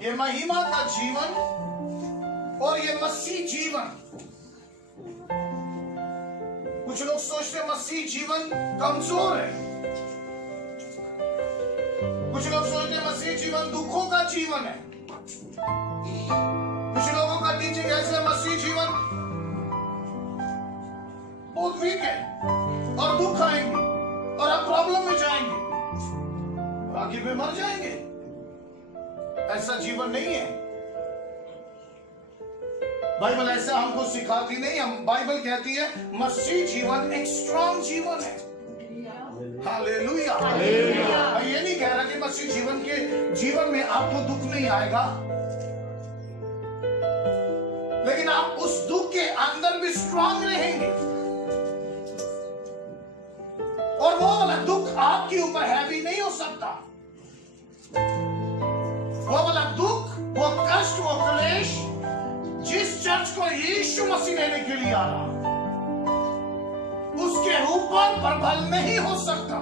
ये महिमा का जीवन और ये मसीह जीवन। कुछ लोग सोचते हैं मसीह जीवन कमजोर है, कुछ लोग सोचते हैं मसीह जीवन दुखों का जीवन है, कुछ लोगों का टीचिंग ऐसे मसीह जीवन बहुत वीक है और दुख आएंगे और आप प्रॉब्लम में जाएंगे और आखिर में मर जाएंगे। ऐसा जीवन नहीं है। बाइबल ऐसा हमको सिखाती नहीं, हम बाइबल कहती है मसीह जीवन एक स्ट्रॉन्ग जीवन है। हालेलुया। मैं ये नहीं कह रहा कि मसीह जीवन में आपको दुख नहीं आएगा, लेकिन आप उस दुख के अंदर भी स्ट्रॉन्ग रहेंगे और वो वाला दुख आपके ऊपर हैवी नहीं हो सकता। वो वाला दुख, वो कष्ट, वो क्लेश जिस चर्च को यीशु मसीह लेने के लिए आ रहा, उसके ऊपर प्रबल नहीं हो सकता,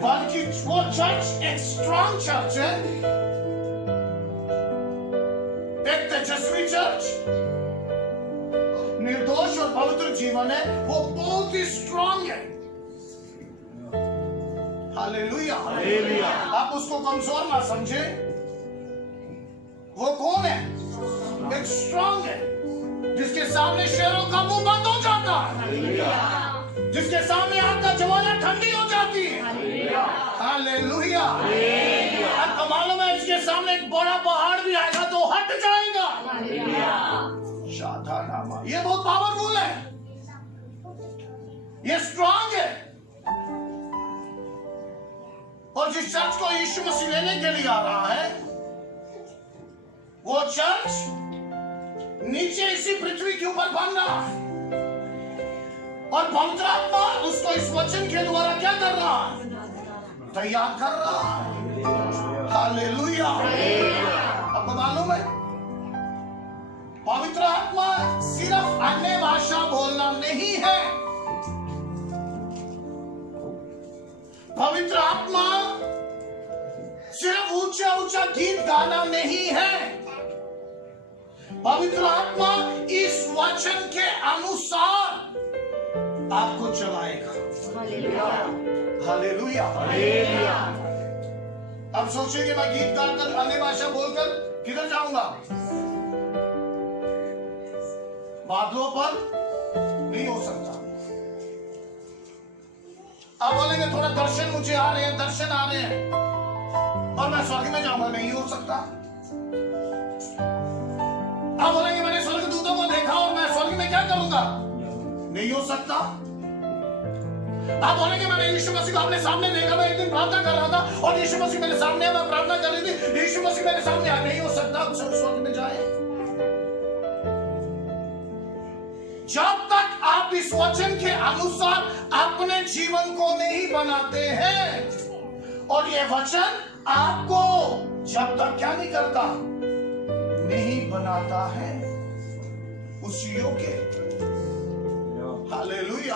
बल्कि वो चर्च एक स्ट्रॉन्ग चर्च है, एक तेजस्वी चर्च, निर्दोष और पवित्र जीवन है, वो बहुत ही स्ट्रॉन्ग है। हालेलुया। आप उसको कमजोर ना समझे। वो कौन है? एक स्ट्रॉन्ग है, जिसके सामने शेरों का मुंह बंद हो जाता है, जिसके सामने आग का ज्वाला ठंडी हो जाती है। हालेलुया। आपको मालूम है इसके सामने एक बड़ा पहाड़ भी आएगा तो हट जाएगा। शाधा नामा, ये बहुत पावरफुल है, ये स्ट्रॉन्ग है। और जिस चर्च को यीशु मसीह लेने के लिए आ रहा है, वो चर्च नीचे इसी पृथ्वी के ऊपर बन रहा है और पवित्र आत्मा उसको इस वचन के द्वारा क्या कर रहा है? तैयार कर रहा है। हालेलुया। आपको मालूम है पवित्र आत्मा सिर्फ अन्य भाषा बोलना नहीं है, पवित्र आत्मा सिर्फ ऊंचा ऊंचा गीत गाना नहीं है, पवित्र आत्मा इस वचन के अनुसार आपको चलाएगा। हालेलुया। अब सोचेंगे मैं गीत गाकर अन्य भाषा बोलकर किधर जाऊंगा? बादलों पर नहीं हो सकता। आप बोलेंगे थोड़ा दर्शन मुझे आ रहे हैं, दर्शन आ रहे हैं और मैं स्वर्ग में जाऊंगा, नहीं हो सकता। आप बोलेंगे मैंने स्वर्गदूतों को देखा और मैं स्वर्ग में क्या करूंगा, नहीं हो सकता। आप बोलेंगे मैंने यीशु मसीह को अपने सामने देखा, मैं एक दिन प्रार्थना कर रहा था और यीशु मसीह मेरे सामने, मैं प्रार्थना कर रही थी, यीशु मसीह मेरे सामने आ, नहीं हो सकता। स्वर्ग में जाए। जब तक आप इस वचन के अनुसार अपने जीवन को नहीं बनाते हैं और ये वचन आपको जब तक क्या नहीं करता, नहीं बनाता है उस योग्य। हालेलुया।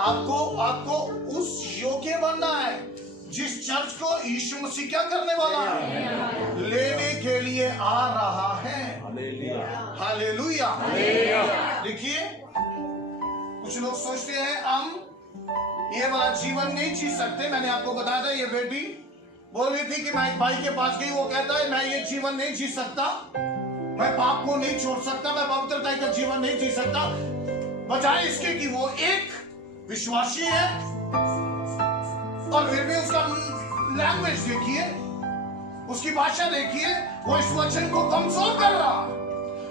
आपको उस योग्य बनना है जिस चर्च को यीशु मसीह क्या करने वाला है, लेने के लिए आ रहा है। हालेलुया। देखिए कुछ लोग सोचते हैं हम ये वाला जीवन नहीं जी सकते। मैंने आपको बताया था, ये बेटी बोल रही थी कि मैं एक भाई के पास गई, वो कहता है मैं ये जीवन नहीं जी सकता, मैं पाप को नहीं छोड़ सकता, मैं पवित्रता का जीवन नहीं जी सकता। बजाय इसके कि वो एक विश्वासी है और फिर भी उसका लैंग्वेज देखिए, उसकी भाषा देखिए, वो इस वचन को कमजोर कर रहा है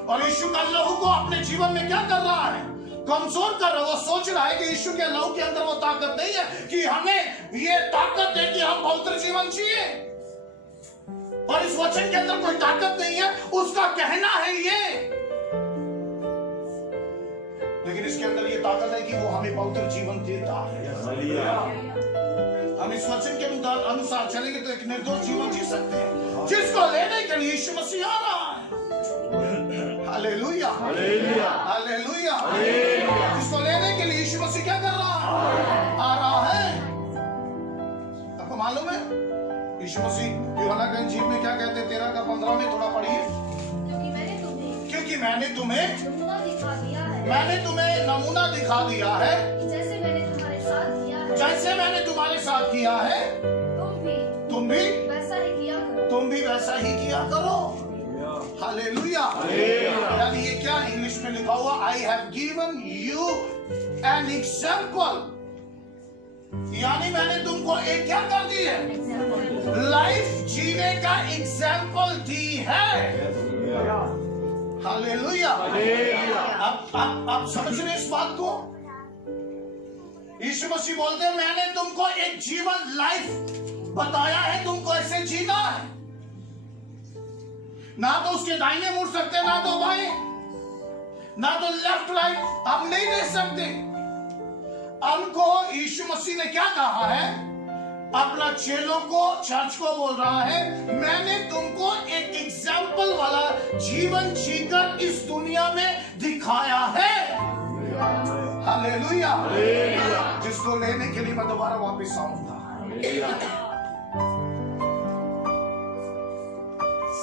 और यीशु का लहू को अपने जीवन में क्या कर रहा है, कमजोर कर रहा है। वो सोच रहा है कि यीशु के लहू के अंदर वो ताकत नहीं है कि हमें ये ताकत दे कि हम पवित्र जीवन जिए, और इस वचन के अंदर कोई ताकत नहीं है, उसका कहना है ये। लेकिन इसके अंदर ये ताकत है कि वो हमें पवित्र जीवन देता है। हम इस वचन के अनुसार चलेंगे तो एक निर्दोष जीवन जी सकते हैं, जिसको लेने के लिए यीशु मसीह आ रहा है। हालेलुया। हालेलुया। जिसको लेने के लिए यीशु मसीह क्या कर रहा है, आ रहा है। आपको मालूम है यीशु मसीह यूहन्ना का इंजील में क्या कहते हैं? 13:15 में थोड़ा पढ़िए। क्योंकि मैंने तुम्हें नमूना दिखा दिया है। मैंने तुम्हें नमूना दिखा दिया है, जैसे मैंने तुम्हारे साथ किया है। जैसे मैंने तुम्हारे साथ किया है, तुम भी वैसा ही किया करो। तुम भी वैसा ही किया करो। हालेलुया। यानी ये क्या इंग्लिश में लिखा हुआ? I have given you an example. यानी मैंने तुमको एक क्या कर दी है? लाइफ जीने का एग्जाम्पल दी है। हालेलुया। अब समझ रहे इस बात को? यीशु मसीह बोलते हैं मैंने तुमको एक जीवन लाइफ बताया है, तुमको ऐसे जीना है। ना तो उसके दाहिने मुड़ सकते, ना तो बाएं, ना तो लेफ्ट राइट, आप नहीं दे सकते। हमको यीशु मसीह ने क्या कहा है? अपना चेलों को, चर्च को बोल रहा है मैंने तुमको एक एग्जाम्पल वाला जीवन जीकर इस दुनिया में दिखाया है। हालेलुया। जिसको लेने के लिए मैं दोबारा वापस आऊंगा।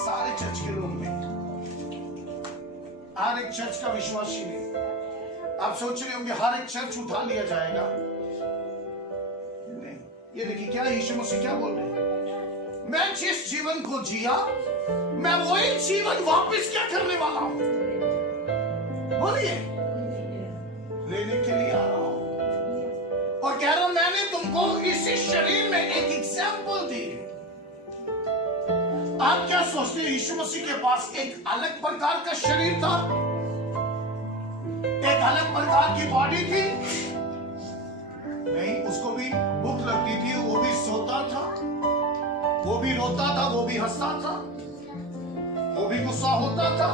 सारे चर्च के लोग में, हर एक चर्च का विश्वासी नहीं। आप सोच रहे होंगे हर एक चर्च उठा लिया जाएगा। नहीं, ये देखिए क्या यीशु मसीह क्या बोल रहे हैं? मैं जिस जीवन को जिया, मैं वही जीवन वापस क्या करने वाला हूं? बोलिए, लेने के लिए आ रहा हूं। और कह रहा हूं मैंने तुमको इसी शरीर में एक एग्जाम्पल दी। आप क्या सोचते हैं? यीशु मसीह के पास एक अलग प्रकार का शरीर था, एक अलग प्रकार की बॉडी थी? नहीं, उसको भी भूख लगती थी, वो भी सोता था, वो भी रोता था, वो भी हंसता था, वो भी गुस्सा होता था।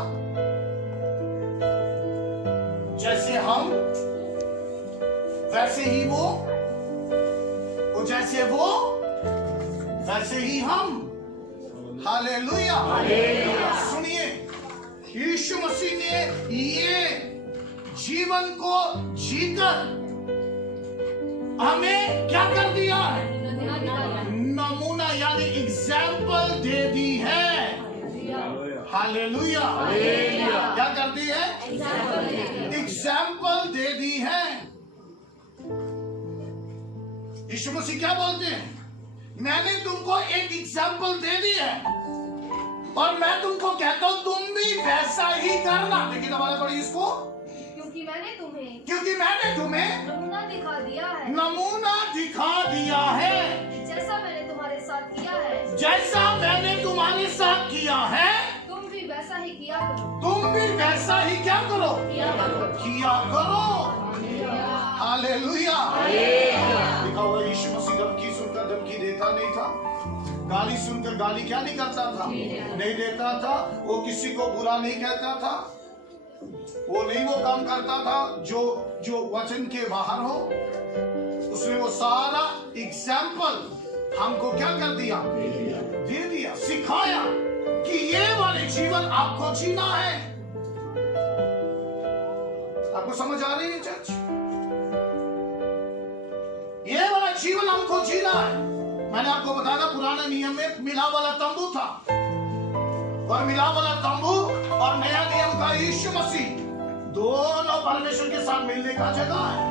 जैसे हम वैसे ही वो जैसे वो वैसे ही हम। हालेलुया। सुनिए, यीशु मसीह ने ये जीवन को जीकर हमें क्या कर दिया है? नमूना यानी एग्जाम्पल दे दी है। हालेलुया। क्या कर दी है? एग्जाम्पल दे दी है। यीशु मसीह क्या बोलते हैं? मैंने तुमको एक एग्जाम्पल दे दी है और मैं तुमको कहता हूं तुम भी वैसा ही करना। देखिए दोबारा पढ़िए इसको। क्योंकि मैंने तुम्हें नमूना दिखा दिया है। जैसा मैंने तुम्हारे साथ किया है, तुम भी वैसा ही किया करो। किया करो। हालेलुया। लिखा हुआ यीशु मसीह धमकी सुनकर धमकी देता नहीं था, गाली सुनकर गाली क्या नहीं करता था? नहीं देता था। वो किसी को बुरा नहीं कहता था, वो नहीं वो काम करता था जो वचन के बाहर हो। उसने वो सारा एग्जाम्पल हमको क्या कर दिया? दे दिया, सिखाया कि ये वाले जीवन आपको जीना है। आपको समझ आ रही है चर्च? ये वाला जीवन हमको जीना है। मैंने आपको बताया था पुराने नियम में मिलाप वाला तंबू था, और मिलाप वाला तंबू और नया नियम का यीशु मसीह दोनों परमेश्वर के साथ मिलने का जगह है।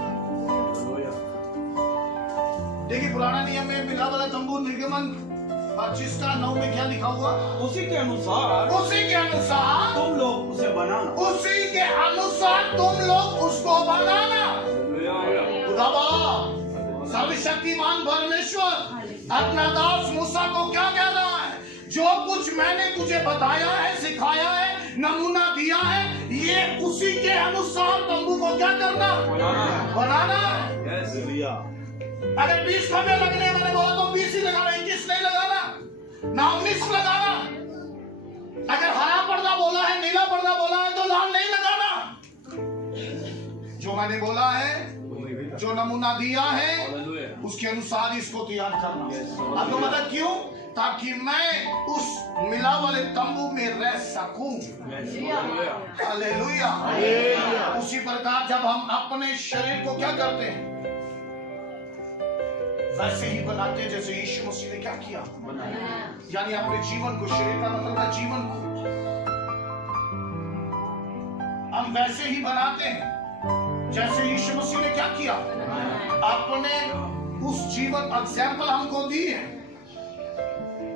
देखिए पुराना नियम में मिलाप वाला तंबू निर्गमन 25:9 में क्या लिखा हुआ? उसी के अनुसार तुम लोग उसे बनाना। उसी के अनुसार तुम लोग उसको बनाना। सर्वशक्तिमान परमेश्वर अपना दास मूसा को क्या कह रहा है? जो कुछ मैंने तुझे बताया है, सिखाया है, नमूना दिया है, ये उसी के अनुसार तंबू को क्या करना? बनाना। अगर 20 खंभे लगने मैंने बोला तो 20 ही लगाना, 21 नहीं लगाना, ना 19 लगाना। अगर हरा पर्दा बोला है, नीला पर्दा बोला है तो लाल नहीं लगाना। जो मैंने बोला है, जो नमूना दिया है, उसके अनुसार इसको तैयार करना। आपको पता क्यों? ताकि मैं उस मिला वाले तंबू में रह सकूं। हालेलुया। उसी प्रकार जब हम अपने शरीर को क्या करते हैं? वैसे ही बनाते हैं जैसे यीशु मसीह ने क्या किया, यानी अपने जीवन को, शरीर का मतलब है जीवन को हम वैसे ही बनाते हैं जैसे यीशु मसीह ने क्या किया, अपने उस जीवन एग्जाम्पल हमको दी है।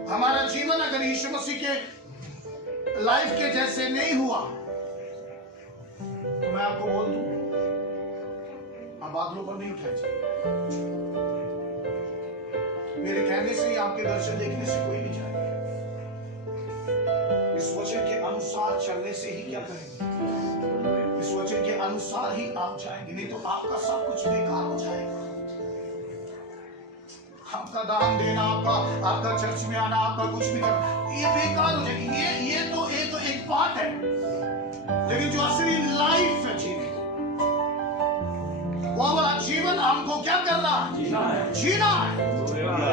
हमारा जीवन अगर यीशु मसीह के लाइफ के जैसे नहीं हुआ तो मैं आपको बोल दूं, आप बादलों पर नहीं उठाए जाए। मेरे कहने से ही आपके दर्शन देखने से कोई नहीं जाएगा। इस वचन के अनुसार चलने से ही क्या करेंगे, इस वचन के अनुसार ही आप जाएंगे, नहीं तो आपका सब कुछ बेकार हो जाएगा। आपका दान देना, आपका चर्च में आना, आपका कुछ भी करना, ये बेकार हो जाएगी। ये तो एक बात है, लेकिन जो असली लाइफ है जीने वो वाला जीवन हमको क्या करना है, जीना है।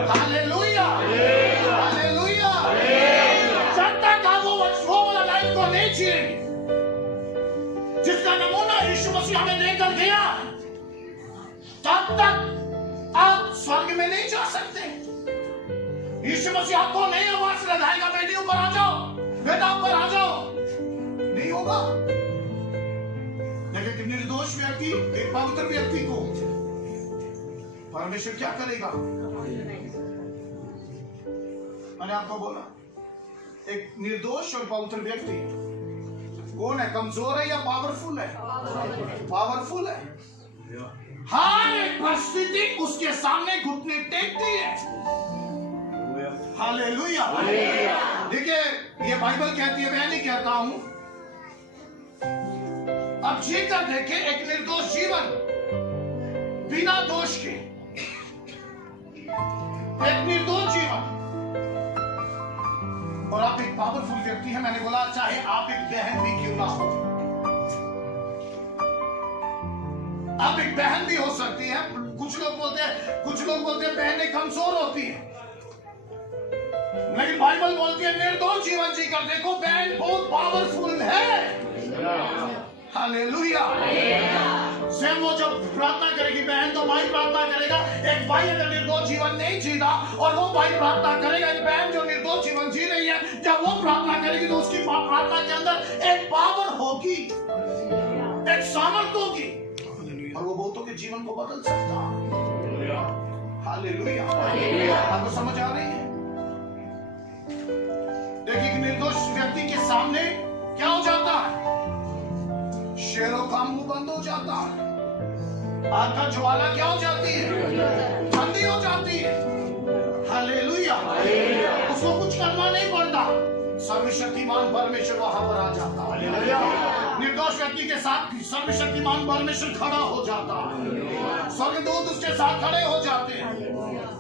Hallelujah, hallelujah. जब तक आप वो वाला लाइफ को नहीं जिएंगे जिसका नमूना यीशु मसीह हमें देकर गया, तब तक आप स्वर्ग में नहीं जा सकते। यीशु मसीह आपको नहीं आवाज लगाएगा, बेटी ऊपर आ जाओ, बेटा ऊपर आ जाओ, नहीं होगा। लेकिन एक निर्दोष व्यक्ति, एक पवित्र व्यक्ति को परमेश्वर क्या करेगा? मैंने आपको बोला, एक निर्दोष और पवित्र व्यक्ति कौन है? कमजोर है या पावरफुल है? पावरफुल है। हर एक परिस्थिति उसके सामने घुटने टेकती है। हालेलुया। देखिए, ये बाइबल कहती है, मैं नहीं कहता हूं। अब जीकर देखे एक निर्दोष जीवन बिना दोष के, एक निर्दोष जीवन, और आप एक पावरफुल व्यक्ति हैं। मैंने बोला चाहे आप एक बहन भी क्यों ना हो, आप एक बहन भी हो सकती है। कुछ लोग बोलते हैं बहनें कमजोर होती हैं, लेकिन बाइबल बोलती है निर्दोष जीवन जीकर देखो, बहन बहुत पावरफुल है। हालेलुया। स्वयं वो जब प्रार्थना करेगी बहन, तो भाई प्रार्थना करेगा। एक भाई अगर निर्दोष जीवन नहीं जीता और वो भाई प्रार्थना करेगा, एक बहन जो निर्दोष जीवन जी रही है, जब वो प्रार्थना करेगी तो उसकी प्रार्थना के अंदर एक पावर होगी, एक सामर्थ होगी, और वो बहुतों के जीवन को बदल सकता है। हालेलुया। आपको समझ आ रही है? देखिए, निर्दोष व्यक्ति के सामने क्या हो जाता है? शेरों का मुंह बंद हो जाता है, आग का ज्वाला क्या हो जाती है? ठंडी हो जाती है। हालेलुया। उसको कुछ करना नहीं पड़ता, सर्वशक्तिमान परमेश्वर वहां पर आ जाता है। निर्दोष व्यक्ति के साथ सर्वशक्तिमान परमेश्वर खड़ा हो जाता है, स्वर्गदूत उसके साथ खड़े हो जाते हैं,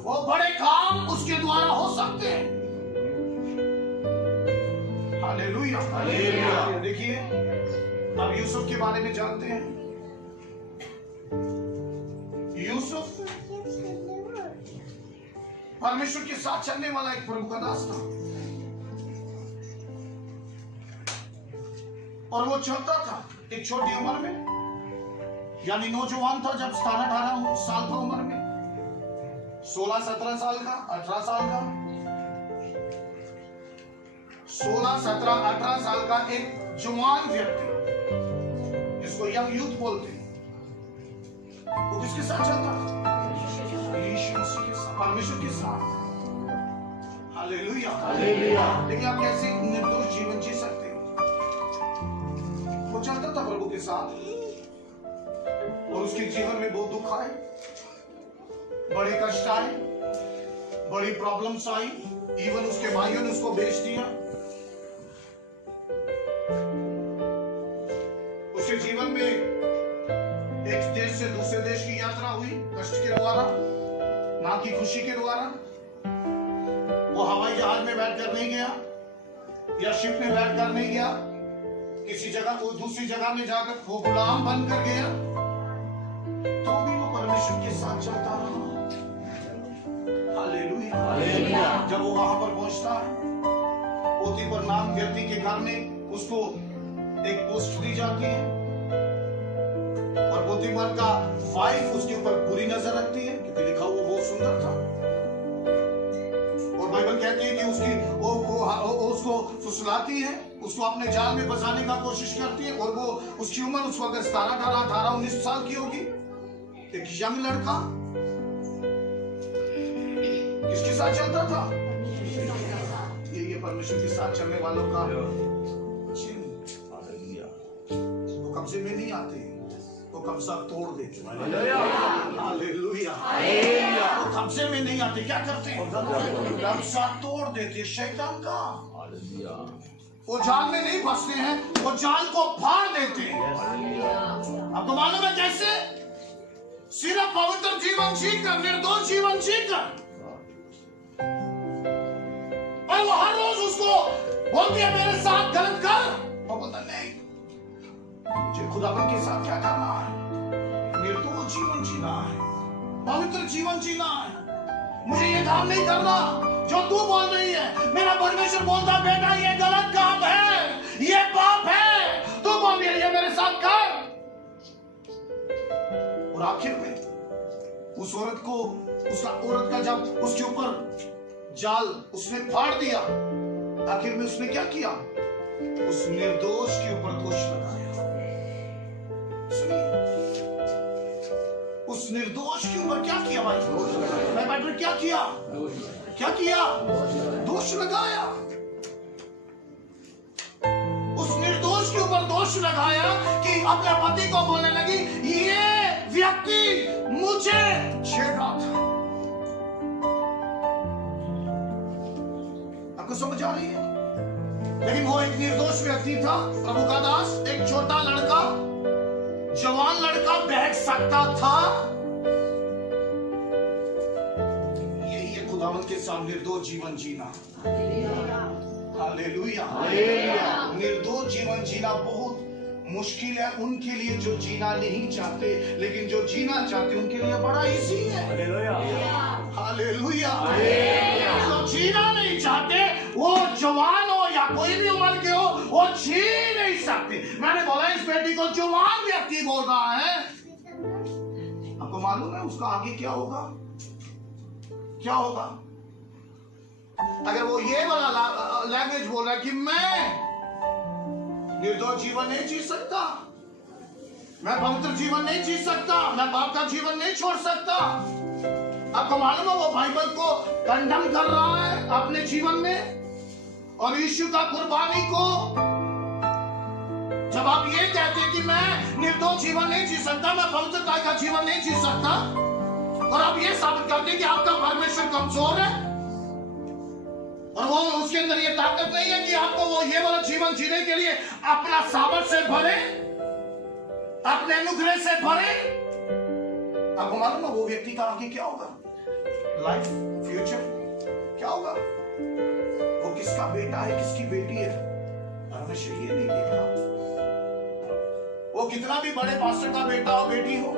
वो बड़े काम उसके द्वारा हो सकते हैं। हालेलुया। देखिए, अब यूसुफ के बारे में जानते हैं। यूसुफ परमेश्वर के साथ चलने वाला एक प्रभु का दास था, और वो चलता था एक छोटी उम्र में, यानी नौजवान था जब 17-18 साल का उम्र में, 16-17 साल का, 18 साल का, 16-17-18 साल का एक जवान व्यक्ति जिसको यंग यूथ बोलते हैं, वो किसके साथ चलता था? यीशु मसीह के साथ, परमेश्वर के साथ। हालेलुया। लेकिन आप कैसे निर्दोष जीवन जी सकते हो? वो चलता था प्रभु के साथ, और उसके जीवन में बहुत दुख आए, बड़े कष्ट आए, बड़ी प्रॉब्लम्स आई, इवन उसके भाइयों ने उसको बेच दिया। उसके जीवन में एक देश से दूसरे देश की यात्रा हुई, कष्ट के द्वारा, ना कि खुशी के द्वारा। वो हवाई जहाज में बैठकर नहीं गया, या शिप में बैठकर नहीं गया, किसी जगह कोई दूसरी जगह में जाकर वो गुलाम बनकर गया, तो भी वो परमेश्वर के साथ चलता रहा। हालेलुया। जब वो वहां पर पहुंचता है, पोतीफर नाम व्यक्ति के घर में उसको एक पोस्ट दी जाती है, और बुद्धिमान का वाइफ उसके ऊपर बुरी नजर रखती है, क्योंकि लिखा हुआ बहुत सुंदर था। और बाइबल कहती है कि उसको फुसलाती है, उसको अपने जाल में फंसाने का कोशिश करती है। और वो उसकी उम्र उस वक्त 18-19 साल की होगी। एक यंग लड़का किसके साथ चलता था? ये परमेश्वर के साथ चलने वालों का चिन्ह। वो कब्जे में नहीं आते, वो कब्जा तोड़ देते। हालेलुया। वो कब्जे में नहीं आते, क्या करते हैं? कब्जा तोड़ देते। शैतान का वो जाल में नहीं फंसते हैं, वो जाल को फाड़ देते हैं। आपको मालूम है कैसे? सिर्फ पवित्र जीवन जीकर, निर्दोष जीवन जीकर। और वो हर रोज उसको बोलती है मेरे साथ गलत कर, वो बोलता नहीं, मुझे खुदावन के साथ क्या करना है? निर्दोष जीवन जीना है, पवित्र जीवन जीना है। मुझे ये काम नहीं करना जो तू बोल रही है। मेरा परमेश्वर बोलता बेटा ये गलत काम है, ये पाप है, तू बोल रही है ये मेरे साथ कर। और आखिर में उस औरत का जब उसके ऊपर जाल उसने फाड़ दिया, आखिर में उसने क्या किया? उस निर्दोष के ऊपर दोष लगाया। सुनिए, उस निर्दोष के ऊपर क्या किया भाई? बाइबल क्या किया? क्या किया? दोष लगाया। उस निर्दोष के ऊपर दोष लगाया कि अपने पति को बोलने लगी ये व्यक्ति मुझे छेड़ रहा था। आपको समझ आ रही है? लेकिन वो एक निर्दोष व्यक्ति था, प्रभु का दास, एक छोटा लड़का, जवान लड़का बहक सकता था। यही है खुदावंद के सामने निर्दोष जीवन जीना। हालेलुया। निर्दोष जीवन जीना बहुत मुश्किल है उनके लिए जो जीना नहीं चाहते, लेकिन जो जीना चाहते उनके लिए बड़ा इजी है। हालेलुया। जो जीना नहीं चाहते, वो जवान हो या कोई भी उम्र के हो, वो जी नहीं सकते। मैंने बोला इस बेटी को जवान व्यक्ति बोल रहा है। आपको मालूम है उसका आगे क्या होगा? क्या होगा अगर वो ये वाला लैंग्वेज बोल रहा है कि मैं निर्दोष जीवन नहीं जी सकता, मैं पवित्र जीवन नहीं जी सकता, मैं पाप का जीवन नहीं छोड़ सकता। आपको मालूम है वो बाइबल को कंडम कर रहा है अपने जीवन में, और यीशु का कुर्बानी को। जब आप ये कहते हैं कि मैं निर्दोष जीवन नहीं जी सकता, मैं पवित्रता का जीवन नहीं जी सकता, और आप ये साबित करते हैं कि आपका परमेश्वर कमजोर है और वो उसके अंदर ये ताकत नहीं है कि आपको वो ये वाला जीवन जीने के लिए अपना सामर्थ्य से भरे, अपने अनुग्रह से भरे। आपको मालूम है वो व्यक्ति का आगे क्या होगा? लाइफ, फ्यूचर क्या होगा? वो किसका बेटा है, किसकी बेटी है, परमेश्वर ये नहीं देखता। वो कितना भी बड़े पास्टर का बेटा हो, बेटी हो,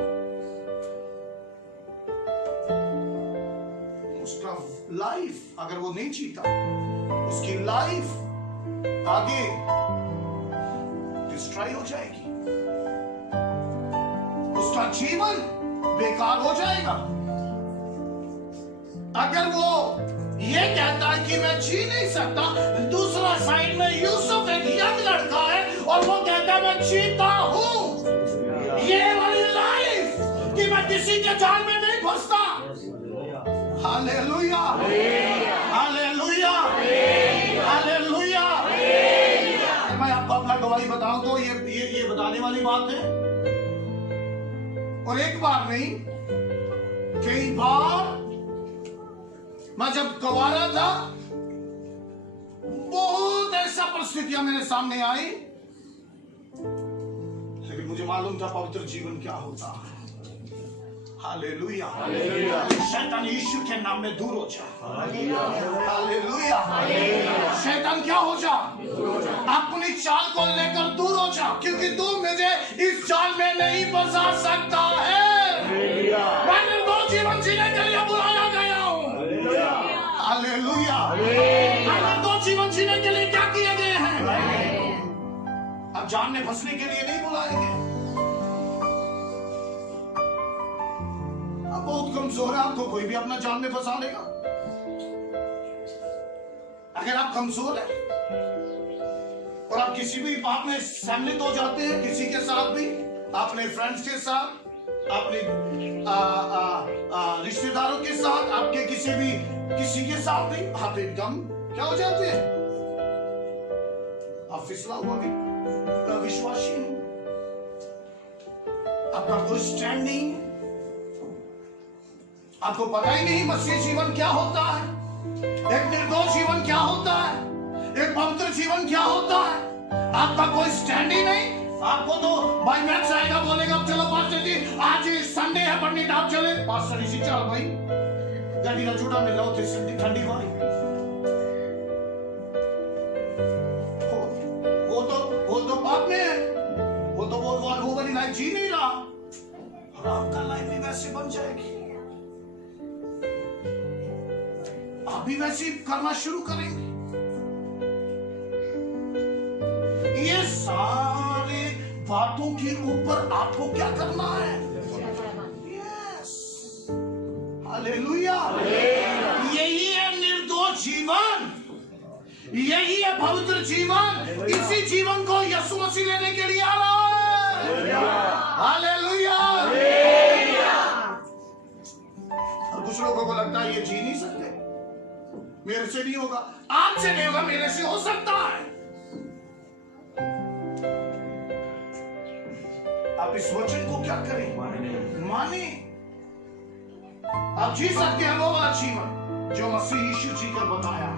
उसका लाइफ अगर वो नहीं जीता, उसकी लाइफ आगे डिस्ट्रॉय हो जाएगी, उसका जीवन बेकार हो जाएगा। अगर वो ये कहता है कि मैं जी नहीं सकता, दूसरा साइड में यूसुफ एक यंग लड़का है और वो कहता है मैं जीता हूं ये वाली लाइफ कि मैं किसी के जाल में नहीं फंसता। Hallelujah, hallelujah, hallelujah. मैं आपको अपना गवाही बताऊं तो ये बताने वाली बात है। और एक बार नहीं, कई बार मैं जब गवारा था, बहुत ऐसा परिस्थितियां मेरे सामने आई, लेकिन मुझे मालूम था पवित्र जीवन क्या होता है। हालेलुया, शैतान यीशु के नाम में दूर हो जा। हालेलुया, शैतान क्या हो जा? अपनी चाल को लेकर दूर हो जा, क्योंकि तू मुझे इस चाल में नहीं फंसा सकता है। मैं निर्दोष जीवन जीने के लिए बुलाया गया हूँ। हालेलुया, निर्दोष जीवन जीने के लिए क्या किए गए हैं? अब जान में फंसने के लिए नहीं बुलाएंगे। कमजोर है आपको कोई भी अपना जाल में फंसा लेगा। अगर आप कमजोर हैं और आप किसी भी बात में सम्मिलित हो जाते हैं, किसी के साथ भी, अपने फ्रेंड्स के साथ, अपने रिश्तेदारों के साथ, आपके किसी के साथ भी आप एकदम क्या हो जाते हैं, आप फिसला हुआ भी विश्वासी हो, आपका कोई स्टैंड नहीं है, आपको पता ही नहीं मसीह जीवन क्या होता है, एक निर्दोष जीवन क्या होता है, एक पवित्र जीवन क्या होता है, आपका कोई स्टैंड ही नहीं। आपको तो भाई मैक्स आएगा बोलेगा चलो पास्टर जी आज संडे है पढ़ने आप चले, पास्टर इसी चल भाई गड्डी का झूठा मिल रहा होती ठंडी भाई, वो तो बात में है, वो तो वो वाली लाइफ जी नहीं रहा, और आपका लाइफ भी वैसे बन जाएगी, आप भी वैसे करना शुरू करेंगे। ये सारे बातों के ऊपर आपको क्या करना है? Yes, hallelujah. यही है निर्दोष जीवन, यही है पवित्र जीवन। इसी जीवन को यीशु मसीह लेने के लिए आ रहा है। हालेलुया। और कुछ लोगों को लगता है ये जी नहीं सकते, मेरे से नहीं होगा, आपसे नहीं होगा, मेरे से हो सकता है। आप इस वचन को क्या करें? माने। आप जी सकते हैं वो वाला जीवन जो मसीह यीशु जी का बताया।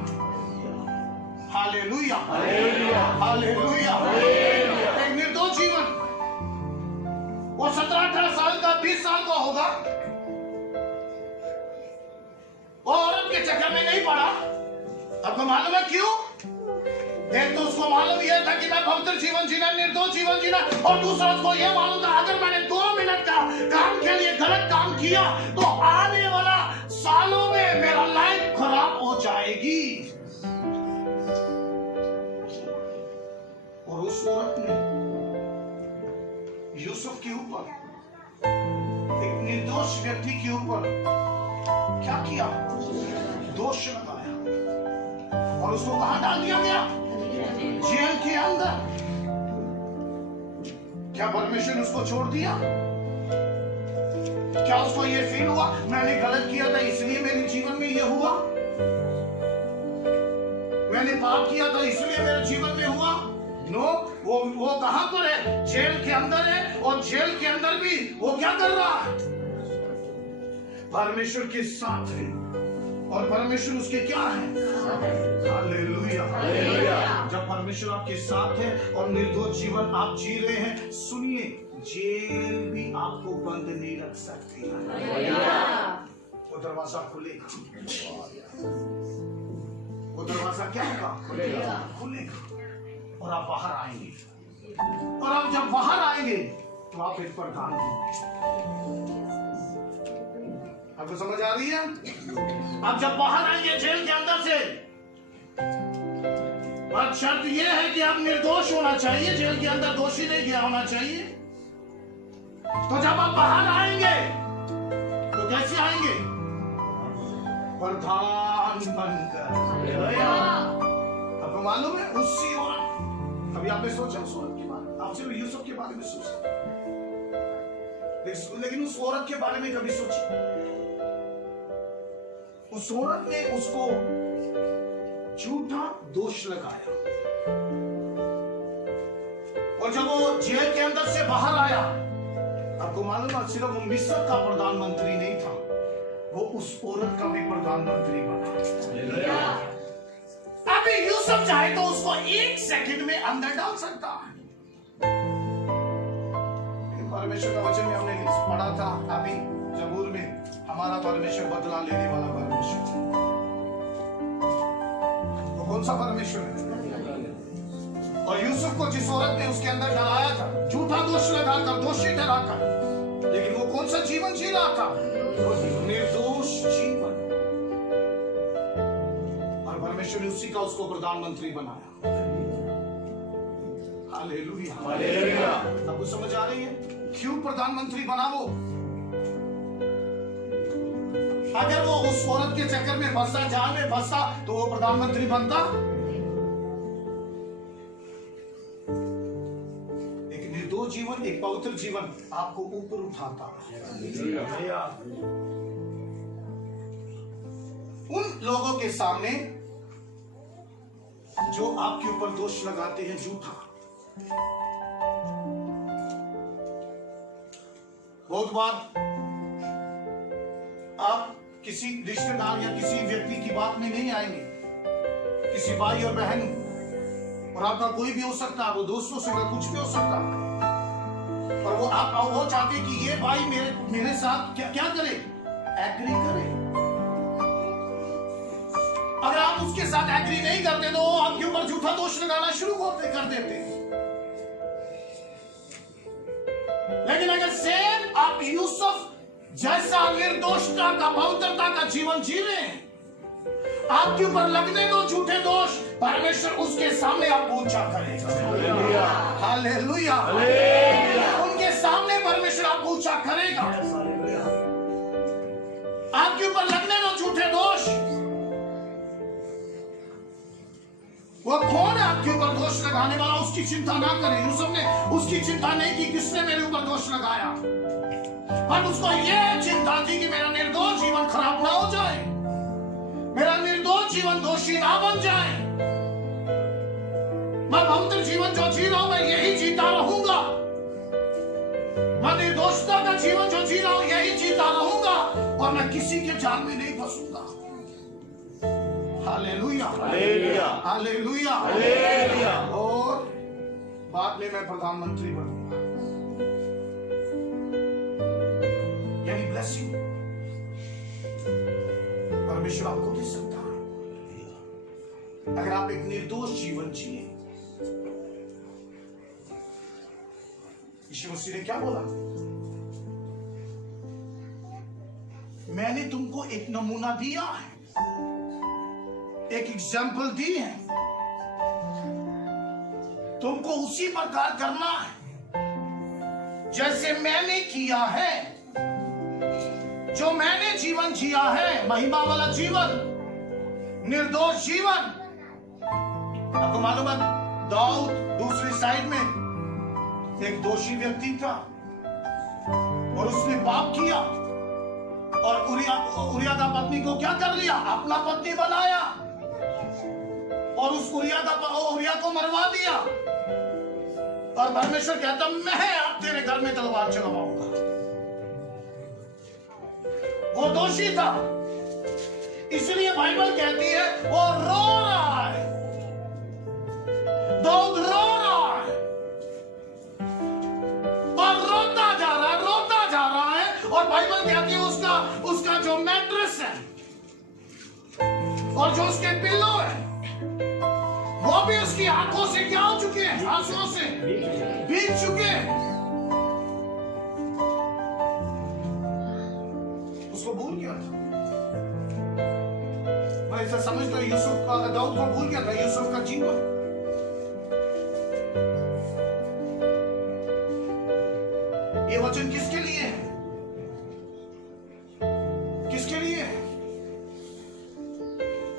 Hallelujah, hallelujah, hallelujah. एक निर्दोष जीवन, वो 17-18 साल का, 20 साल का होगा, वो औरत के चक्कर में नहीं पड़ा। आपको मालूम है क्यों? एक तो उसको मालूम यह था कि मैं पवित्र जीवन जीना, निर्दोष जीवन जीना, और दूसरा उसको यह मालूम था अगर मैंने 2 मिनट का काम के लिए गलत काम किया तो आने वाला सालों में मेरा लाइफ खराब हो जाएगी। और उस औरत ने यूसुफ के ऊपर, एक निर्दोष व्यक्ति के ऊपर क्या किया? दोष लगाया, और उसको कहां डाल दिया गया? जेल के अंदर। क्या परमेश्वर उसको छोड़ दिया? क्या उसको ये फील हुआ मैंने गलत किया था इसलिए मेरे जीवन में ये हुआ, मैंने पाप किया था इसलिए मेरे जीवन में हुआ? नो, वो कहां पर है? जेल के अंदर है, और जेल के अंदर भी वो क्या कर रहा है? परमेश्वर के साथ है, और परमेश्वर उसके क्या है? Hallelujah, hallelujah. जब परमेश्वर आपके साथ है और निर्दोष जीवन आप जी रहे हैं, सुनिए, जेल भी आपको बंद नहीं रख सकती। वो दरवाजा खुलेगा, वो दरवाजा क्या होगा? खुलेगा, और आप बाहर आएंगे, और आप जब बाहर आएंगे तो आप एक प्रधान होंगे। आपको समझ आ रही है? आप जब बाहर आएंगे जेल के अंदर से, और शर्त यह है कि आप निर्दोष होना चाहिए, जेल के अंदर दोषी नहीं गया होना चाहिए। तो जब आप बाहर आएंगे तो कैसे आएंगे? प्रधान बनकर। आपको मालूम है उसी औरत, अभी आपने सोचा उस औरत के बारे में, आप सिर्फ यूसुफ के बारे में सोचा, लेकिन उस औरत के बारे में कभी सोचिए। उस औरत ने उसको झूठा दोष लगाया, और जब वो जेल के अंदर से बाहर आया, आपको मालूम है सिर्फ वो मिस्र का प्रधानमंत्री नहीं था, वो उस औरत का भी प्रधानमंत्री बना। अभी यूसुफ चाहे तो उसको 1 सेकंड में अंदर डाल सकता है। परमेश्वर का वचन में हमने पढ़ा था अभी जबूर में, हमारा परमेश्वर बदला लेने वाला परमेश्वर। तो कौन सा परमेश्वर है? और यूसुफ को जिस औरत ने उसके अंदर डराया था, झूठा दोष लगाकर, दोषी ठहराकर, लेकिन वो कौन सा जीवन जी रहा था? निर्दोष जीवन। और परमेश्वर ने उसी का उसको प्रधानमंत्री बनाया। Hallelujah, hallelujah. आपको समझ आ रही है क्यों प्रधानमंत्री बना? वो अगर वो उस औरत के चक्कर में फंसा, जाल में फंसा, तो वो प्रधानमंत्री बनता। एक निर्दोष जीवन, एक पवित्र जीवन आपको ऊपर उठाता है। उन लोगों के सामने जो आपके ऊपर दोष लगाते हैं झूठा, बहुत बार आप किसी रिश्तेदार या किसी व्यक्ति की बात में नहीं आएंगे, किसी भाई और बहन, और आपका कोई भी हो सकता है, वो दोस्त हो सकता है, कुछ भी हो सकता है, और वो चाहते कि ये भाई मेरे साथ क्या करे, एग्री करे। अगर आप उसके साथ एग्री नहीं करते तो आपके ऊपर झूठा दोष लगाना शुरू कर देते। लेकिन अगर सेम आप यूसुफ जैसा निर्दोषता का, पवित्रता का जीवन जी रहे हैं, आपके ऊपर लगने दो झूठे दोष, परमेश्वर उसके सामने आप ऊंचा करेगा। हालेलुया। उनके सामने परमेश्वर आप ऊंचा करेगा। आपके ऊपर लगने दो झूठे दोष। वो कौन है आपके ऊपर दोष लगाने वाला, उसकी चिंता ना करें। यूसुफ ने उसकी चिंता नहीं की किसने मेरे ऊपर दोष लगाया, पर उसको यह चिंता थी कि मेरा निर्दोष जीवन खराब ना हो जाए, मेरा निर्दोष जीवन दोषी ना बन जाए। मैं पवित्र जीवन जो जी रहा हूं मैं यही जीता रहूंगा, मैं निर्दोषता का जीवन जो जी रहा हूं यही जीता रहूंगा, और मैं किसी के जाल में नहीं फंसूंगा। Hallelujah, hallelujah, hallelujah, hallelujah. और बाद में मैं प्रधानमंत्री बनूंगा, यानी ब्लेसिंग परमेश्वर आपको दे सकता है अगर आप एक निर्दोष जीवन जिए। यीशु मसीह ने क्या बोला? मैंने तुमको एक नमूना दिया है, एक एग्जाम्पल दी है, तुमको उसी प्रकार करना है जैसे मैंने किया है, जो मैंने जीवन जिया है, महिमा वाला जीवन, निर्दोष जीवन। आपको मालूम है दाऊद दूसरी साइड में एक दोषी व्यक्ति था और उसने पाप किया, और उरिया का पत्नी को क्या कर लिया, अपना पत्नी बनाया, और उस उरिया को मरवा दिया। और परमेश्वर कहता मैं अब तेरे घर में तलवार चलवाऊंगा। वो दोषी था, इसलिए बाइबल कहती है वो रो रहा है, दाऊद रो रहा है, और रोता जा रहा है, और बाइबल कहती है उसका जो मैट्रेस है और जो उसके पिल्लो है वो भी उसकी आंखों से क्या हो चुके हैं, आंसुओं से भीग चुके हैं। उसको भूल गया था। मैं ऐसा समझता हूं यूसुफ का, दाऊद को भूल गया था यूसुफ का जीवन। ये वचन किसके लिए है? किसके लिए है?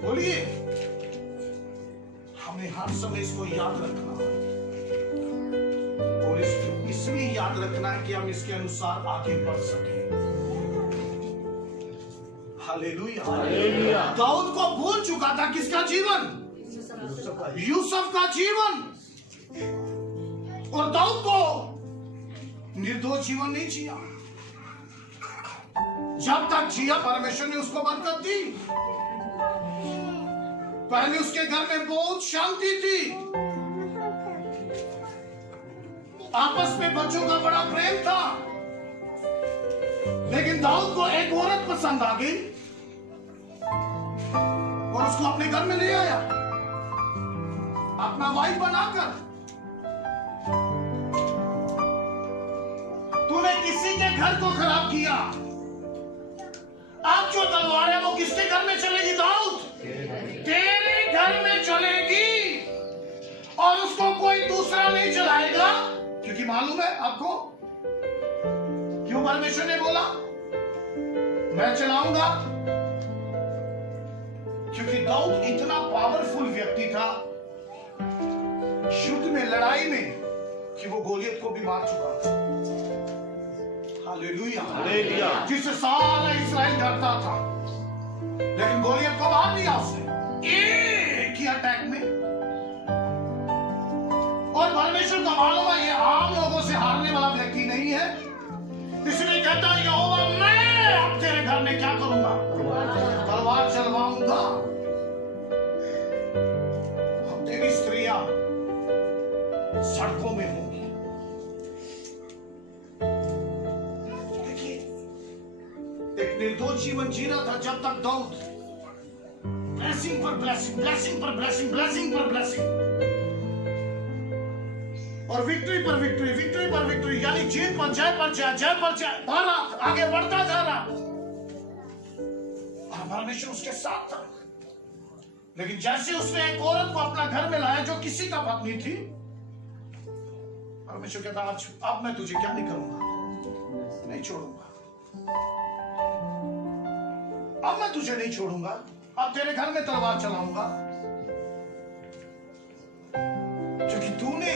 बोलिए। हमें हर समय इसको याद रखना है, और इसलिए याद रखना है कि हम इसके अनुसार आगे बढ़ सकें। Hallelujah, hallelujah. दाऊद को भूल चुका था किसका जीवन? यूसुफ का जीवन। और दाऊद को निर्दोष जीवन नहीं जिया, जब तक जिया परमेश्वर ने उसको बरकत दी। पहले उसके घर में बहुत शांति थी, आपस में बच्चों का बड़ा प्रेम था, लेकिन दाऊद को एक औरत पसंद आ गई और उसको अपने घर में ले आया, अपना वाइफ बनाकर। तूने किसी के घर को खराब किया, अब जो तलवार है वो किसके घर में चलेगी? दाऊद, तेरे घर में चलेगी, और उसको कोई दूसरा नहीं चलाएगा। क्योंकि मालूम है आपको क्यों परमेश्वर ने बोला मैं चलाऊंगा? क्योंकि दाऊद इतना पावरफुल व्यक्ति था युद्ध में, लड़ाई में, कि वो गोलियत को भी मार चुका था। Hallelujah, hallelujah. जिससे सारा इस्राएल डरता था, लेकिन गोलियत को मार दिया उसने एक ही अटैक में। और परमेश्वर का मालूम है ये आम लोगों से हारने वाला व्यक्ति नहीं है, इसलिए कहता है यहोवा मैं अब तेरे घर में क्या करूंगा, तलवार चलवाऊंगा। अब तेरी स्त्रियां सड़कों में होंगी। देखिए, एक निर्दोष जीवन जी रहा था जब तक दाऊद ब्लेसिंग पर ब्लेसिंग, ब्लेसिंग पर ब्लेसिंग, ब्लेसिंग पर ब्लेसिंग और विक्ट्री पर विक्ट्री, विक्ट्री पर विक्ट्री, यानी जीत पर जय पर जय, जय पर जय, बारा आगे बढ़ता जा रहा। परमेश्वर उसके साथ था। लेकिन जैसे उसने एक औरत को अपना घर में लाया जो किसी का पत्नी थी, परमेश्वर कहता आज अब मैं तुझे क्या नहीं करूंगा, नहीं छोड़ूंगा, अब मैं तुझे नहीं छोड़ूंगा, अब तेरे घर में तलवार चलाऊंगा, क्योंकि तूने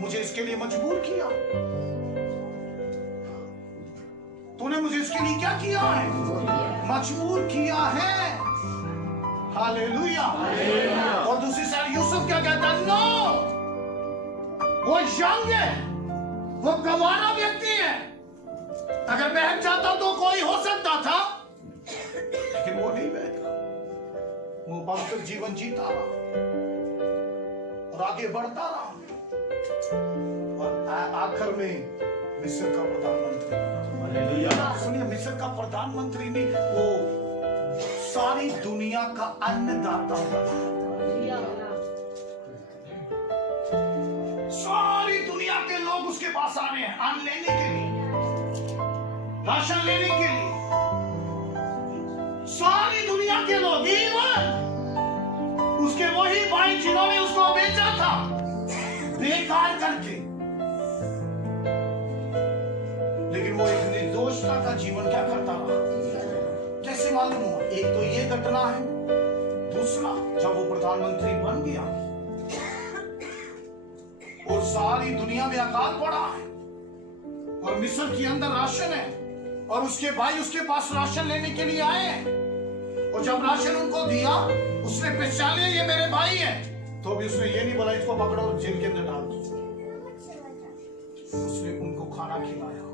मुझे इसके लिए मजबूर किया। तूने मुझे इसके लिए क्या किया है, मजबूर किया है। हालेलुया। और दूसरी साइड यूसुफ क्या कहता है, नो, वो यंग है, वो गंवारा व्यक्ति है, अगर बहक जाता तो कोई हो सकता था, लेकिन वो नहीं बहका, वो पवित्र जीवन जीता रहा और आगे बढ़ता रहा और आखिर में मिस्र का प्रधानमंत्री बना। सुनिए, मिस्र का प्रधानमंत्री नहीं, वो सारी दुनिया का अन्नदाता बना। सारी दुनिया के लोग उसके पास आ रहे हैं अन्न लेने के लिए, राशन लेने के लिए। सारी दुनिया के लोग, इवन उसके वही भाई जिन्होंने उसको बेचा था बेकार करके, लेकिन वो एक निर्दोषता का जीवन क्या करता रहा। कैसे मालूम हुआ? एक तो ये घटना है, दूसरा जब वो प्रधानमंत्री बन गया और सारी दुनिया में अकाल पड़ा है और मिस्र के अंदर राशन है और उसके भाई उसके पास राशन लेने के लिए आए हैं, और जब राशन उनको दिया उसने पहचान लिया ये मेरे भाई हैं, तो भी उसने ये नहीं बोला इसको पकड़ो और जेल के अंदर डाल दो। उसने उनको खाना खिलाया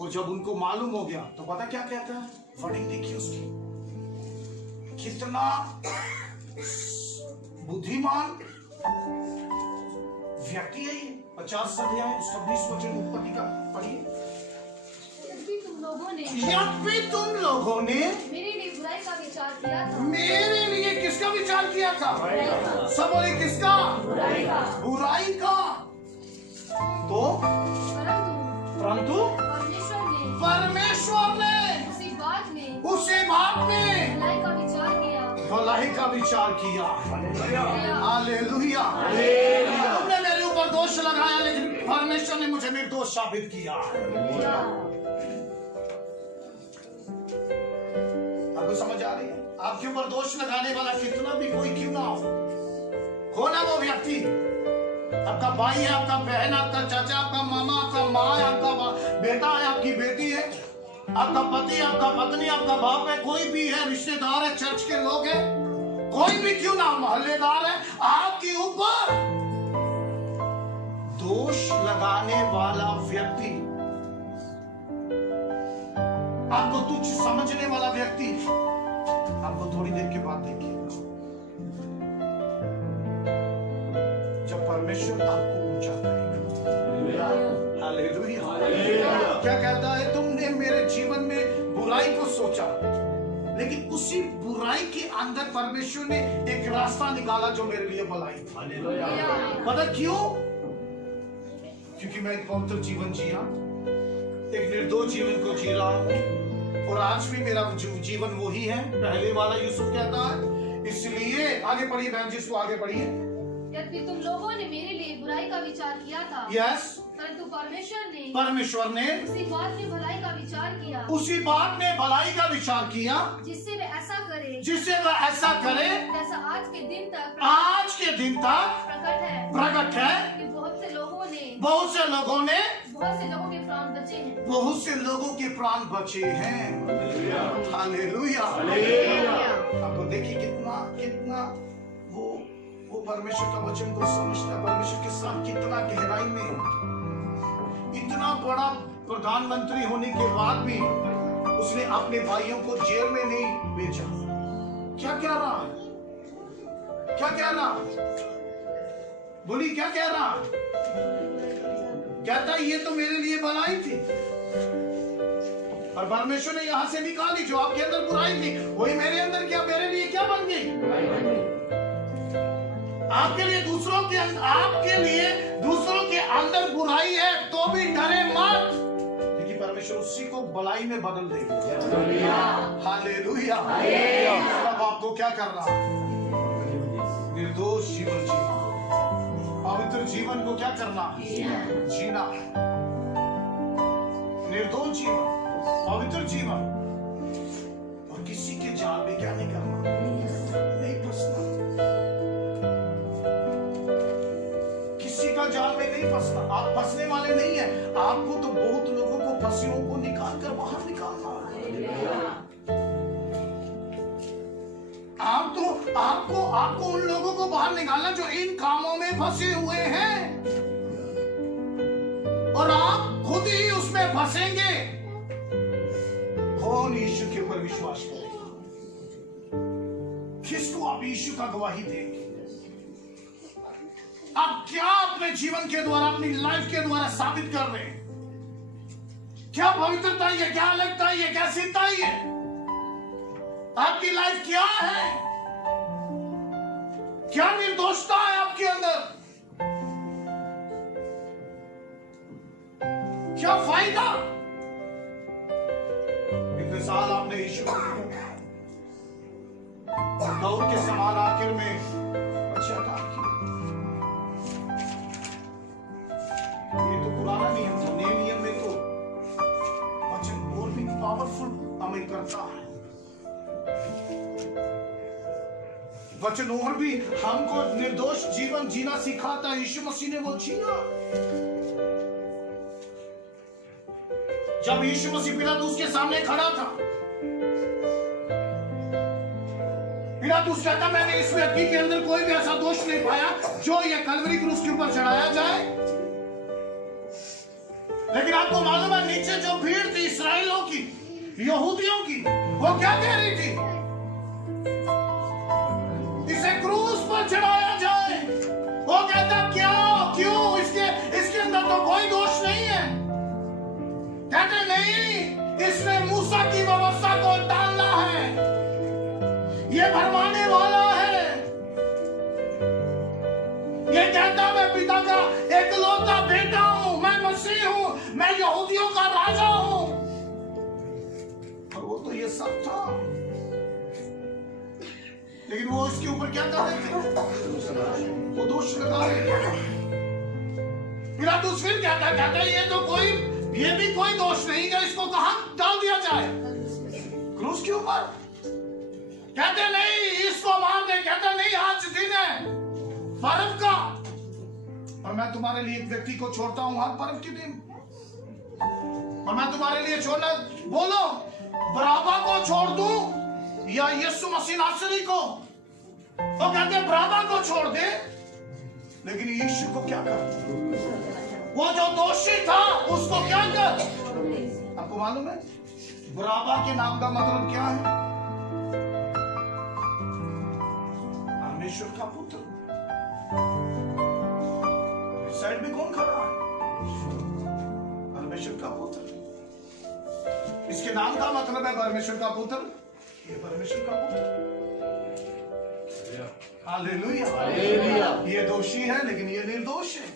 और जब उनको मालूम हो गया तो पता क्या कहता है, वर्डिंग देखिए उसकी, कितना बुद्धिमान व्यक्ति है ये। 50 अध्याय उसका 20 वचन उत्पत्ति का पढ़िए। यद्यपि तुम लोगों ने मेरे लिए बुराई का विचार किया था, मेरे लिए किसका विचार किया था? सब बोले किसका? बुराई का। तो परंतु परमेश्वर ने उसी बात में भलाई का विचार किया। हालेलुया। तुमने मेरे ऊपर दोष लगाया, लेकिन परमेश्वर ने मुझे निर्दोष साबित किया। आपको समझ आ रही है? आपके ऊपर दोष लगाने वाला कितना भी कोई क्यों ना हो ना वो व्यक्ति, आपका भाई है, आपका बहन, आपका चाचा, आपका मामा, आपका माँ, आपका बेटा है, आपकी बेटी है, आपका पति, आपका पत्नी, आपका बाप है, कोई भी है, रिश्तेदार है, चर्च के लोग हैं, कोई भी क्यों ना, मोहल्लेदार है, आपके ऊपर दोष लगाने वाला व्यक्ति, आपको तुच्छ समझने वाला व्यक्ति, आपको थोड़ी देर के बाद देखिए जब परमेश्वर आपको ऊंचा करेगा। हालेलुया। क्या कहता है, तुमने मेरे जीवन में बुराई को सोचा, लेकिन उसी बुराई के अंदर परमेश्वर ने एक रास्ता निकाला जो मेरे लिए भलाई थी। पता क्यों? क्योंकि मैं एक पवित्र जीवन जिया, एक निर्दोष जीवन को जी रहा हूं, और आज भी मेरा जीवन वही है, पहले वाला यूसुफ कहता है। इसलिए आगे पढ़िए बहन जी, इसको आगे पढ़िए। यद्यपि तुम लोगों ने मेरे लिए बुराई का विचार किया था, यस, परंतु परमेश्वर ने उसी बात में भलाई का विचार किया, उसी बात में भलाई का विचार किया, जिससे वे ऐसा करे, जिससे वह ऐसा करे जैसा आज के दिन तक प्रकट है कि बहुत से लोगों के प्राण बचे हैं। बहुत से लोगों के प्राण बचे हैं। हालेलुया। आपको देखिए कितना वो परमेश्वर का वचन को समझता है, परमेश्वर के साथ कितना गहराई में। इतना बड़ा प्रधानमंत्री होने के बाद भी उसने अपने भाइयों को जेल में नहीं भेजा। क्या कह रहा, बोली क्या कह रहा? कहता ये तो मेरे लिए भलाई थी, और परमेश्वर ने यहां से निकाली। जो आपके अंदर बुराई थी वही मेरे अंदर मेरे लिए क्या बन गई? आपके लिए दूसरों के अंदर बुराई है तो भी डरे मत, क्योंकि परमेश्वर उसी को भलाई में बदल देगा। हालेलुया। अब आपको क्या करना? निर्दोष जीवन जीना, पवित्र जीवन को क्या करना? जीना। निर्दोष जीवन, पवित्र जीवन, और किसी के जाल में क्या नहीं करना? नहीं फंसना। किसी का जाल में नहीं फंसना। आप फंसने वाले नहीं है। आपको तो बहुत लोगों को फंसियों को निकाल कर बाहर निकालना है। आपको उन लोगों को बाहर निकालना जो इन कामों में फंसे हुए हैं, और आप खुद ही उसमें फंसेंगे। कौन यीशु के ऊपर विश्वास करेगा? किसको आप यीशु का गवाही देंगे? आप क्या अपने जीवन के द्वारा, अपनी लाइफ के द्वारा साबित कर रहे हैं? क्या पवित्रता है, क्या अलगता है, क्या सिद्धता है? आपकी लाइफ क्या है? क्या निर्दोषता है आपके अंदर? क्या फायदा? इतने साल आपने यीशु को दाऊद के समान आखिर में अच्छा काम किया। ये तो पुराना नियम था। नए नियम में तो वचन और भी पावरफुल हमें करता है। वचन और भी हमको निर्दोष जीवन जीना सिखाता है। यीशु मसीह ने वो जीना। जब यीशु मसीह पिलातुस के सामने खड़ा था, पिलातुस कहता मैंने इस व्यक्ति के अंदर कोई भी ऐसा दोष नहीं पाया जो ये कलवरी क्रूस के ऊपर चढ़ाया जाए। लेकिन आपको मालूम है नीचे जो भीड़ थी इस्राएलियों की, यहूदियों की, वो क्या कह रही थी? इसे क्रूस पर चढ़ाया जाए। वो कहता क्यों? इसके अंदर तो कोई दोष नहीं है। कहते नहीं, इसने मूसा की व्यवस्था को टालना है, ये भरमाने वाला है। ये कहता मैं पिता का एकलौता बेटा हूं, मैं मसीह हूं, मैं यहूदियों का राजा हूं। और वो तो ये सब था, लेकिन वो इसके ऊपर क्या कर रहे थे? वो दोष लगा रहे थे। पिलातुस फिर कहता ये भी कोई दोष नहीं है, इसको कहां डाल दिया जाए? क्रूस के ऊपर। कहते नहीं, इसको मार दे। कहते नहीं, आज दिन है पर्व का, और मैं तुम्हारे लिए एक व्यक्ति को छोड़ता हूं हर पर्व के दिन, और मैं तुम्हारे लिए छोड़ना, बोलो बराबा को छोड़ दूं या यीशु मसीह नासरी को? वो कहते बराबा को छोड़ दे, लेकिन यीशु को क्या कर? वो जो दोषी था उसको क्या कर? आपको मालूम है बराबा के नाम का मतलब क्या है? परमेश्वर का पुत्र। साइड में कौन खड़ा है? परमेश्वर का पुत्र। इसके नाम का मतलब है परमेश्वर का पुत्र। ये परमेश्वर का पुत्र। हालेलुया। ये दोषी है लेकिन ये निर्दोष है।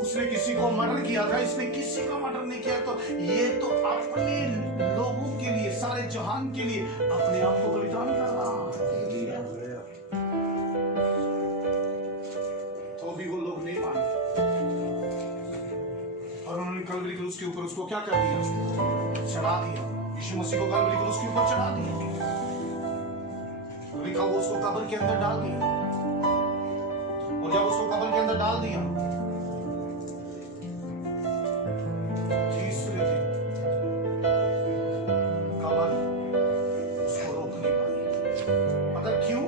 उसने किसी को मर्डर किया था, इसने किसी को मर्डर नहीं किया। तो ये तो अपने लोगों के लिए, सारे जहान के लिए अपने आप को बलिदान कर रहा है। उसके ऊपर उसको क्या कर दिया? चढ़ा दिया। यीशु मसीह को गल लेकर उसके ऊपर चढ़ा दिया। लिखा वो उसको कब्र के अंदर डाल दिया। और जब उसको कब्र के अंदर डाल दिया, तीसरे दिन कब्र उसको रोक नहीं पाई। पता क्यों?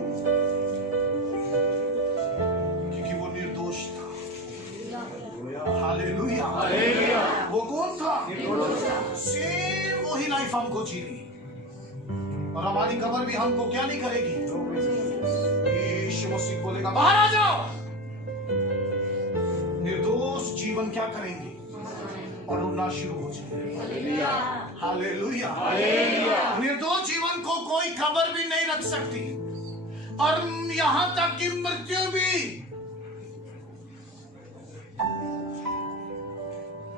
क्योंकि वो निर्दोष था। हालेलुया। वो कौन था? सेम वही लाइफ हमको जीनी, और हमारी कब्र भी हमको क्या नहीं करेगी? यीशु मसीह बोलेगा बाहर आ जाओ। निर्दोष जीवन क्या करेंगे? और उड़ना शुरू हो जाएगा। हालेलुया। निर्दोष जीवन को कोई कब्र भी नहीं रख सकती, और यहां तक कि मृत्यु भी।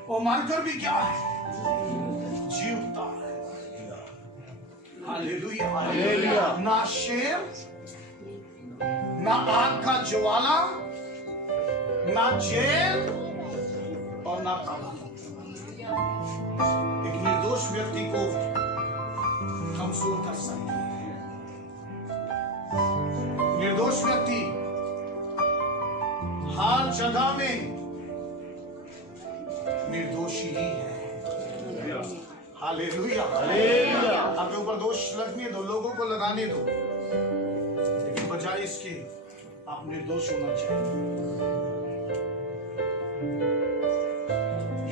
वो मरकर भी क्या है? जीवता है। हालेलुया। ना शेर, ना आग का ज्वाला, ना जेल, और ना कब्र। एक निर्दोष व्यक्ति को कमजोर कर सकती है। निर्दोष व्यक्ति हर जगह में निर्दोषी ही है। हालेलुया। आपके ऊपर दोष लगने दो, लोगों को लगाने दो, लेकिन बजाय इसके आप निर्दोष होना चाहिए।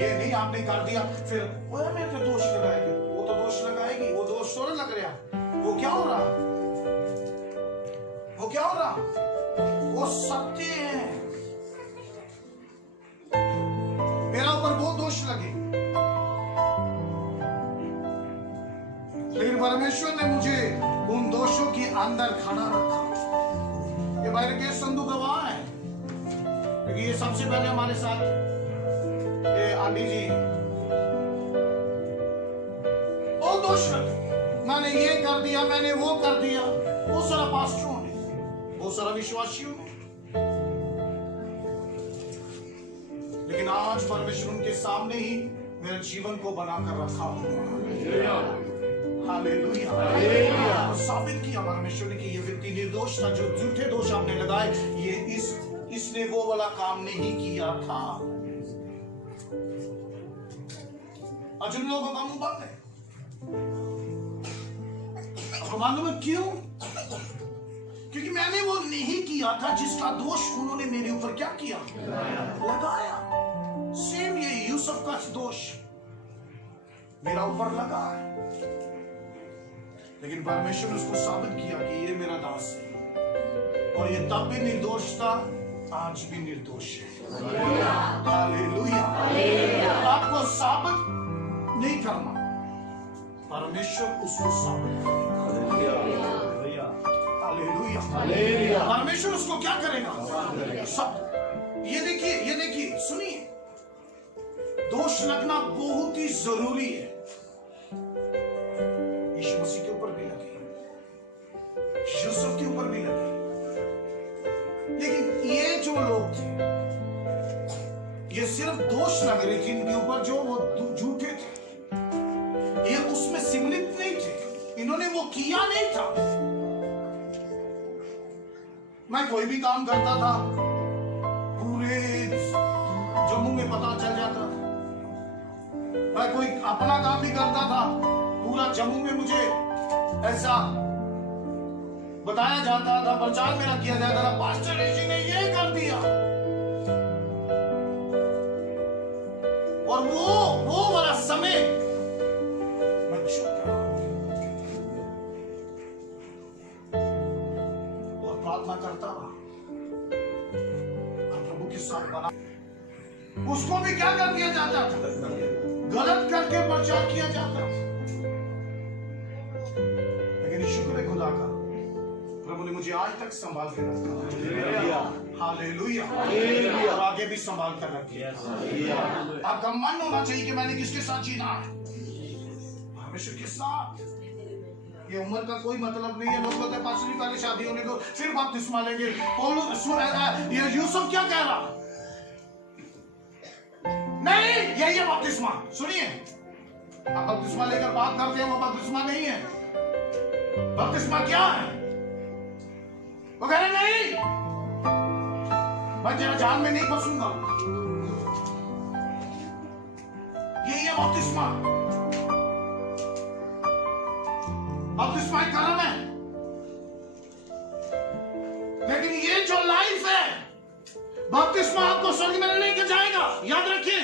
ये नहीं आपने कर दिया फिर वो मेरे पे दोष लगाएगी, वो तो दोष लगाएगी, वो दोष थोड़ा लग रहा। वो क्या हो रहा? वो क्या हो रहा? वो सत्य है। मेरा ऊपर बहुत दोष लगे, लेकिन परमेश्वर ने मुझे उन दोषों के अंदर खड़ा रखा। ये बाहर के संधु गवाह है, लेकिन ये सबसे पहले हमारे साथ ये आंटी जी बहुत दोष लगे। मैंने ये कर दिया, मैंने वो कर दिया। बहुत सारा पास्टरों ने, बहुत सारा विश्वासियों ने, लेकिन आज परमेश्वर उनके सामने ही मेरे जीवन को बनाकर रखा हुआ। हालेलुया। और साबित किया परमेश्वर ने कि ये व्यक्ति निर्दोष था। जो झूठे दोष आपने लगाए, ये इसने वो वाला काम नहीं किया था। और जिन लोगों का मुंह बंद है, आपको मालूम है क्यों? क्योंकि मैंने वो नहीं किया था जिसका दोष उन्होंने मेरे ऊपर क्या किया? लगाया। सेम ये यूसुफ का दोष मेरा ऊपर लगा है, लेकिन परमेश्वर ने उसको साबित किया कि ये मेरा दास है, और ये तब भी निर्दोष था, आज भी निर्दोष है। हालेलुया। आपको साबित नहीं करना, परमेश्वर उसको साबित करेगा। हालेलुया। परमेश्वर उसको क्या करेगा? सब। ये देखिए, सुनिए, दोष लगना बहुत ही जरूरी है। यीशु मसीह के ऊपर भी लगे, यूसुफ के ऊपर भी लगे, लेकिन ये जो लोग थे, ये सिर्फ दोष लग रहे थे इनके ऊपर, जो वो झूठे थे, ये उसमें सम्मिलित नहीं थे, इन्होंने वो किया नहीं था। मैं कोई भी काम करता था, पूरे जम्मू में पता चल जाता था। मैं कोई अपना काम भी करता था, पूरा जम्मू में मुझे ऐसा बताया जाता था, प्रचार मेरा किया जाता था, पास्टर जी ने ये कर दिया। और वो वाला समय मैं चुप रहा और प्रार्थना करता रहा, प्रभु के साथ बना। उसको भी क्या कर दिया जाता था? गलत करके प्रचार किया जाता था। लेकिन शुक्र है खुदा का, प्रभु ने मुझे आज तक संभाल के रखा। हालेलुया। और आगे भी संभाल कर रखिए। आपका मन होना चाहिए कि मैंने किसके साथ जीना है? परमेश्वर के साथ। ये उम्र का कोई मतलब नहीं है। लोग बोलते हैं पास्टर जी पहले शादी होने दो फिर बपतिस्मा लेंगे। ये यूसुफ क्या कह रहा? नहीं, यही है बपतिस्मा। सुनिए, आप बपतिस्मा लेकर बात करते हैं, वो बपतिस्मा नहीं है। बपतिस्मा क्या है? वो कह रहे नहीं, मैं तेरा जाल में नहीं फंसूंगा। यही है बपतिस्मा। बपतिस्मा एक कर्म है, लेकिन ये जो लाइफ है, बपतिस्मा आपको स्वर्ग में लेके जाएगा। याद रखिए,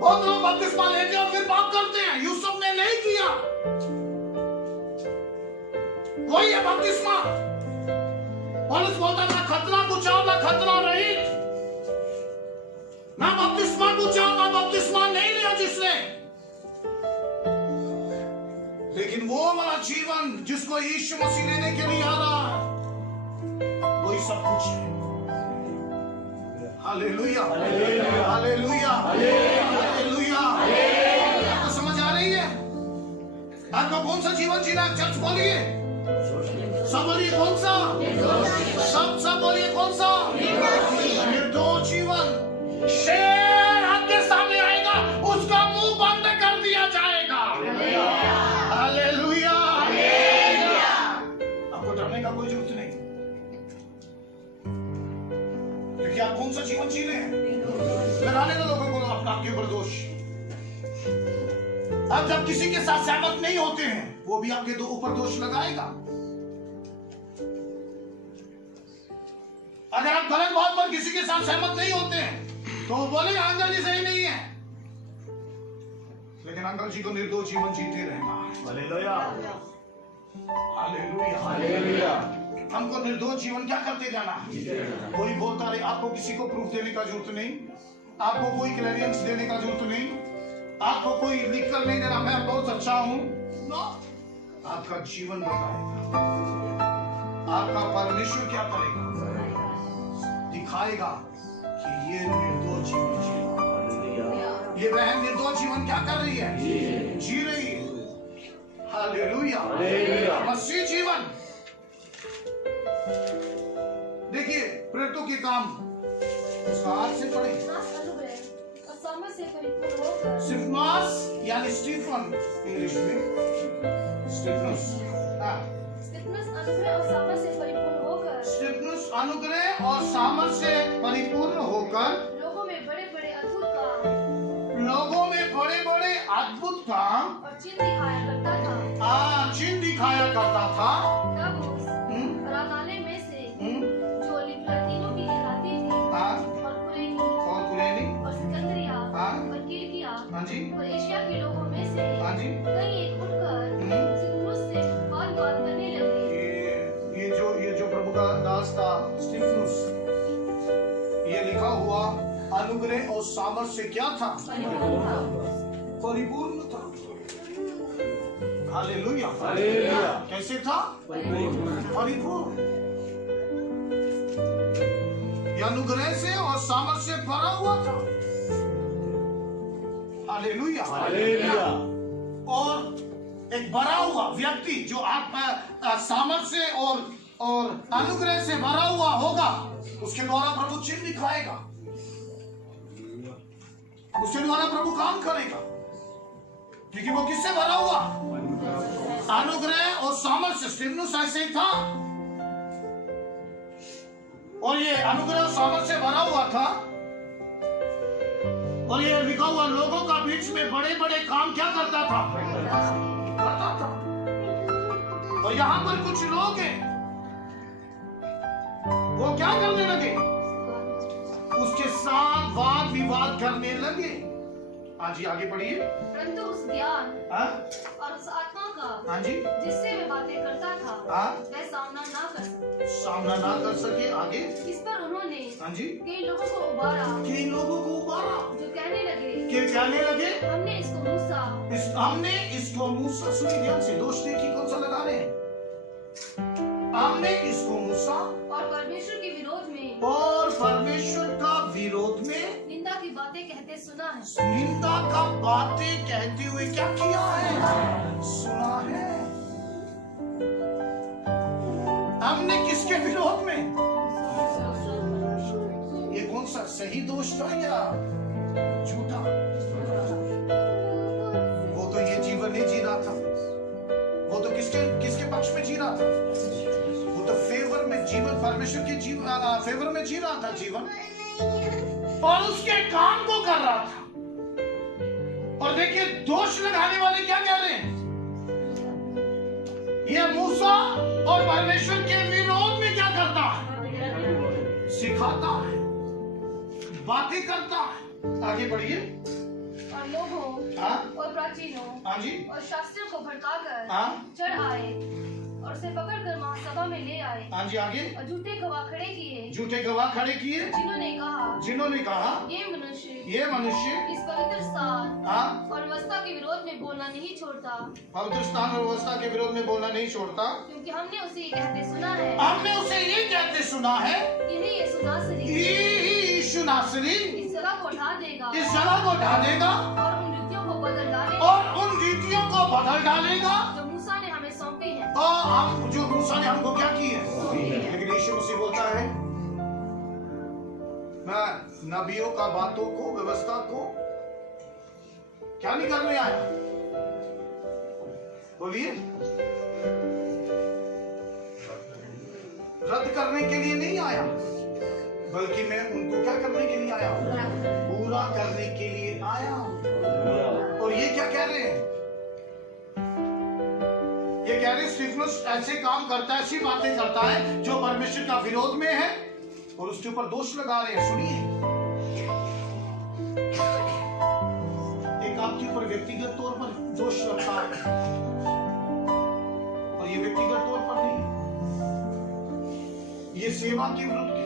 बहुत लोग बपतिस्मा लेते हैं और फिर पाप करते हैं। यूसुफ ने नहीं किया। वही है बपतिस्मा। पौलुस बोलता ना खतना कुचाओ ना खतना रहित, ना बपतिस्मा कुचाओ ना बपतिस्मा नहीं लिया जिसने, लेकिन वो वाला जीवन जिसको यीशु मसीह लेने के लिए आ रहा है, वही सब कुछ है। Hallelujah, hallelujah, hallelujah. आपको समझ आ रही है? आपको कौन सा जीवन जीना है? चर्च बोलिए, सब बोलिए कौन सा? सब बोलिए कौन सा? निर्दोष जीवन। शेर आपके सामने आएगा, उसका मुंह बंद कर दिया जाएगा। हालेलुया। आपको डरने का कोई जरूरत नहीं, क्योंकि आप कौन सा जीवन जी रहे हैं। लगाने का लोगों को अपना आपके ऊपर दोष। अब जब किसी के साथ सहमत नहीं होते हैं, वो भी आपके ऊपर दोष लगाएगा। अगर आप गलत बात पर किसी के साथ सहमत नहीं होते हैं, तो वो बोले अंकल जी सही नहीं है, लेकिन अंकल जी को निर्दोष जीवन जीते रहना। Hallelujah, hallelujah, hallelujah. हमको निर्दोष जीवन क्या करते जाना? कोई बोलता रहे, आपको किसी को प्रूफ देने का जरूरत नहीं, आपको कोई क्लियरेंस देने का जरूरत नहीं, आपको कोई लिख कर नहीं देना मैं बहुत अच्छा हूं। नो, आपका जीवन बताएगा, आपका परमेश्वर क्या करेगा, दिखाएगा कि ये निर्दोष जीवन जीवा, ये बहन निर्दोष जीवन क्या कर रही है? जी रही है। हालेलुया, मसीह जीवन। देखिए प्रेरितों के काम, उसका हाथ से पढ़े। स्टिफनस यानी स्टीफन इंग्लिश में, स्टिफनस। स्टिफनस अनुग्रह और सामर्थ से परिपूर्ण होकर, स्टिफनस अनुग्रह और सामर्थ से परिपूर्ण होकर लोगों में बड़े बड़े अद्भुत काम, लोगों में बड़े बड़े अद्भुत काम और चिन्ह दिखाया करता था। चिन्ह दिखाया करता था। तब उस आराधनालय में से जो लतीनों की कहलाती थी, और कुरेनी और सिकंदरिया और किलिकिया और एशिया के लोगों में से कई एक उठकर स्तिफनुस से बात करने लगे। ये जो प्रभु का दास था स्तिफनुस, ये लिखा हुआ अनुग्रह और सामर्थ से क्या था? परिपूर्ण था। Hallelujah, hallelujah. कैसे था? परिपूर्ण। अनुग्रह से और सामर्थ से भरा हुआ था। Hallelujah, hallelujah. और एक भरा हुआ व्यक्ति जो आप सामर्थ से और अनुग्रह से भरा हुआ होगा, उसके द्वारा प्रभु चिन्ह दिखाएगा, उसके द्वारा प्रभु काम करेगा, क्योंकि वो किससे भरा हुआ? अनुग्रह और सामर्थ से। स्तिफनुस ऐसे ही था, और ये अनुग्रह और सामर्थ से भरा हुआ था, और ये लिखा हुआ लोगों का बीच में बड़े बड़े काम क्या करता था? करता था। और यहाँ पर कुछ लोग हैं, वो क्या करने लगे? उसके साथ वाद विवाद करने लगे। हाँ जी, आगे पढ़िए। परंतु उस ज्ञान और उस आत्मा का, हाँ जी, जिससे वे बातें करता था, वह सामना ना कर सके। आगे इस पर उन्होंने, हाँ जी, कई लोगों को उबारा, जो कहने लगे हमने इसको मूसा, सुनिए ध्यान से, दोष देखिए कौन सा लगा रहे हैं। हमने इसको मूसा और परमेश्वर के विरोध में, और परमेश्वर का विरोध में निंदा की बातें कहते सुना है। निंदा का बातें कहते हुए क्या किया है? सुना है। हमने किसके विरोध में? ये कौन सा सही दोष था या झूठा। वो तो ये जीवन नहीं जी रहा था, वो तो किसके पक्ष में जी रहा था? वो तो फेवर में जीवन, परमेश्वर के जीवन फेवर में जी रहा था जीवन, और उसके काम को कर रहा था। और देखिए दोष लगाने वाले क्या कह रहे हैं? ये मूसा और परमेश्वर के विरोध में क्या करता है? सिखाता है, बातें करता है। आगे बढ़िए। और लोगों और प्राचीनों और शास्त्रों को भड़काकर चढ़ आए और उसे पकड़कर महासभा में ले आए। हाँ जी, आगे। और झूठे गवाह खड़े किए, जिन्होंने कहा ये मनुष्य इस पवित्र स्थान और व्यवस्था के विरोध में बोलना नहीं छोड़ता, पवित्र स्थान और व्यवस्था के विरोध में बोलना नहीं छोड़ता, क्योंकि हमने उसे ये कहते सुना है, यही यीशु नासरी इस जगह को ढा देगा और उन रीतियों को बदल डालेगा जो मूसा ने हमें सौंपी है। और जो मूसा ने हमको क्या की है? लेकिन यीशु मसीह बोलता है, मैं नबियों का बातों को, व्यवस्था को क्या नहीं करने आया? बोलिए, रद्द करने के लिए नहीं आया, बल्कि मैं उनको क्या करने के लिए आया? पूरा करने के लिए आया। और ये क्या कह रहे हैं? ये कह रहे स्टीफनस ऐसे काम करता है, ऐसी बातें करता है जो परमेश्वर का विरोध में है, और उसके ऊपर दोष लगा रहे हैं। सुनिए, एक आपके ऊपर व्यक्तिगत तौर पर दोष लगता है, और ये व्यक्तिगत तौर पर नहीं, ये सेवा के विरुद्ध के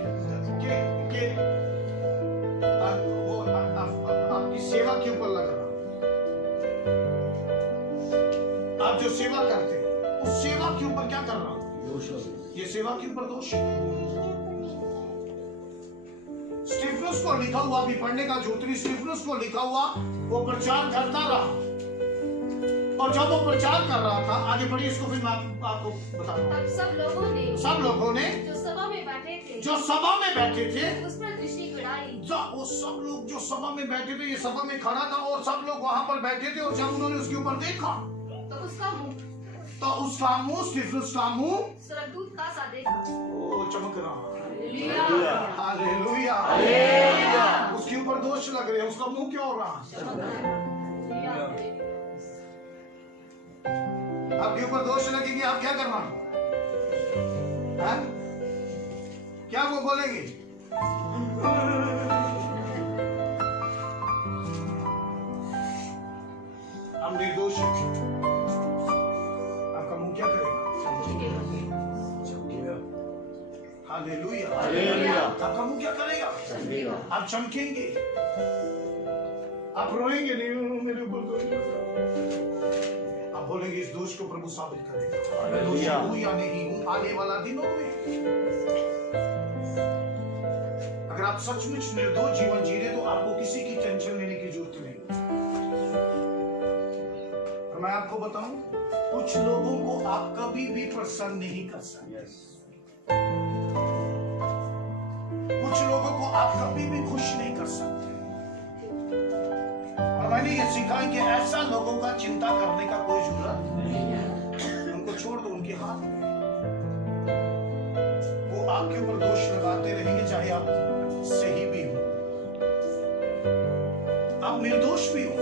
वो आपकी सेवा के ऊपर लग रहा। आप जो सेवा करते हैं उस सेवा के ऊपर क्या कर रहा हूं? ये सेवा के ऊपर दोष। स्टीफनस को लिखा हुआ भी पढ़ने का जरूरत नहीं। स्टीफनस को लिखा हुआ वो प्रचार करता रहा, और जब वो प्रचार कर रहा था, आगे बढ़िए, इसको फिर मैं आपको बताऊंगा। तब सब लोगों ने जो सभा में बैठे थे उस पर दृष्टि गिराई। वो सब लोग जो सभा में बैठे थे, ये सभा में खड़ा था और सब लोग वहां पर बैठे थे, और जब उन्होंने उसके ऊपर देखा तो उसका मुंह, स्टीफनस का मुंह स्वर्गदूत का सा देखा। ओ, चमक रहा। हालेलुया। उसके ऊपर दोष लग रहे हैं, उसका मुंह क्यों हो रहा? आपके ऊपर दोष लगेगी, आप क्या करना? क्या वो बोलेंगे? हम निर्दोष हैं, आपका मुंह क्या करेगा? हालेलुया। आपका मुंह क्या करेगा? आप चमकेंगे, आप रोएंगे नहीं, मेरे ऊपर आप बोलेंगे इस दोष को प्रभु साबित करेगा। हालेलुया। नहीं हूं आने वाला दिनों में। अगर आप सचमुच निर्दोष जीवन जी रहे तो आपको किसी की टेंशन लेने की जरूरत नहीं। और मैं आपको बताऊं, कुछ लोगों को आप कभी भी प्रसन्न नहीं कर सकते। कुछ लोगों को आप कभी भी खुश नहीं कर सकते। और मैंने ये सीखा है कि ऐसा लोगों का चिंता करने का कोई जरूरत नहीं है। उनको छोड़ दो उनके हाथ में। वो आपके ऊपर दोष लगाते रहेंगे, चाहे आप सही भी हो, आप निर्दोष भी हो,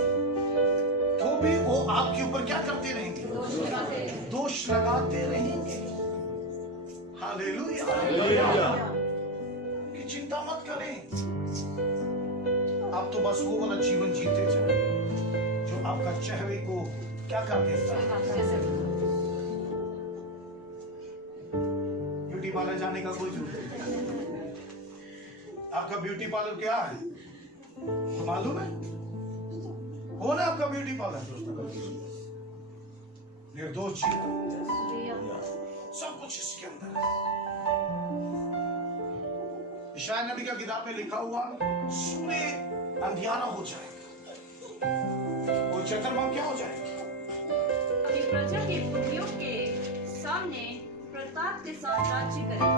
तो भी वो आपके ऊपर क्या करते रहेंगे? दोष लगाते रहेंगे। हालेलुया। कि चिंता मत करें, आप तो बस वो वाला जीवन जीते जाए जो आपका चेहरे को क्या कर देता है। ब्यूटी पार्लर जाने का कोई जरूरत नहीं। आपका ब्यूटी पार्लर क्या है तो मालूम है? कौन है आपका ब्यूटी पार्लर? निर्दोष जीवन, सब कुछ इसके अंदर है। इशाया नबी का किताब में लिखा हुआ, सूर्य अंधियारा हो जाएगा, वो चंद्रमा क्या हो जाएगा? अपनी प्रजा के पुत्रियों के सामने प्रताप के साथ राज्य करेगा।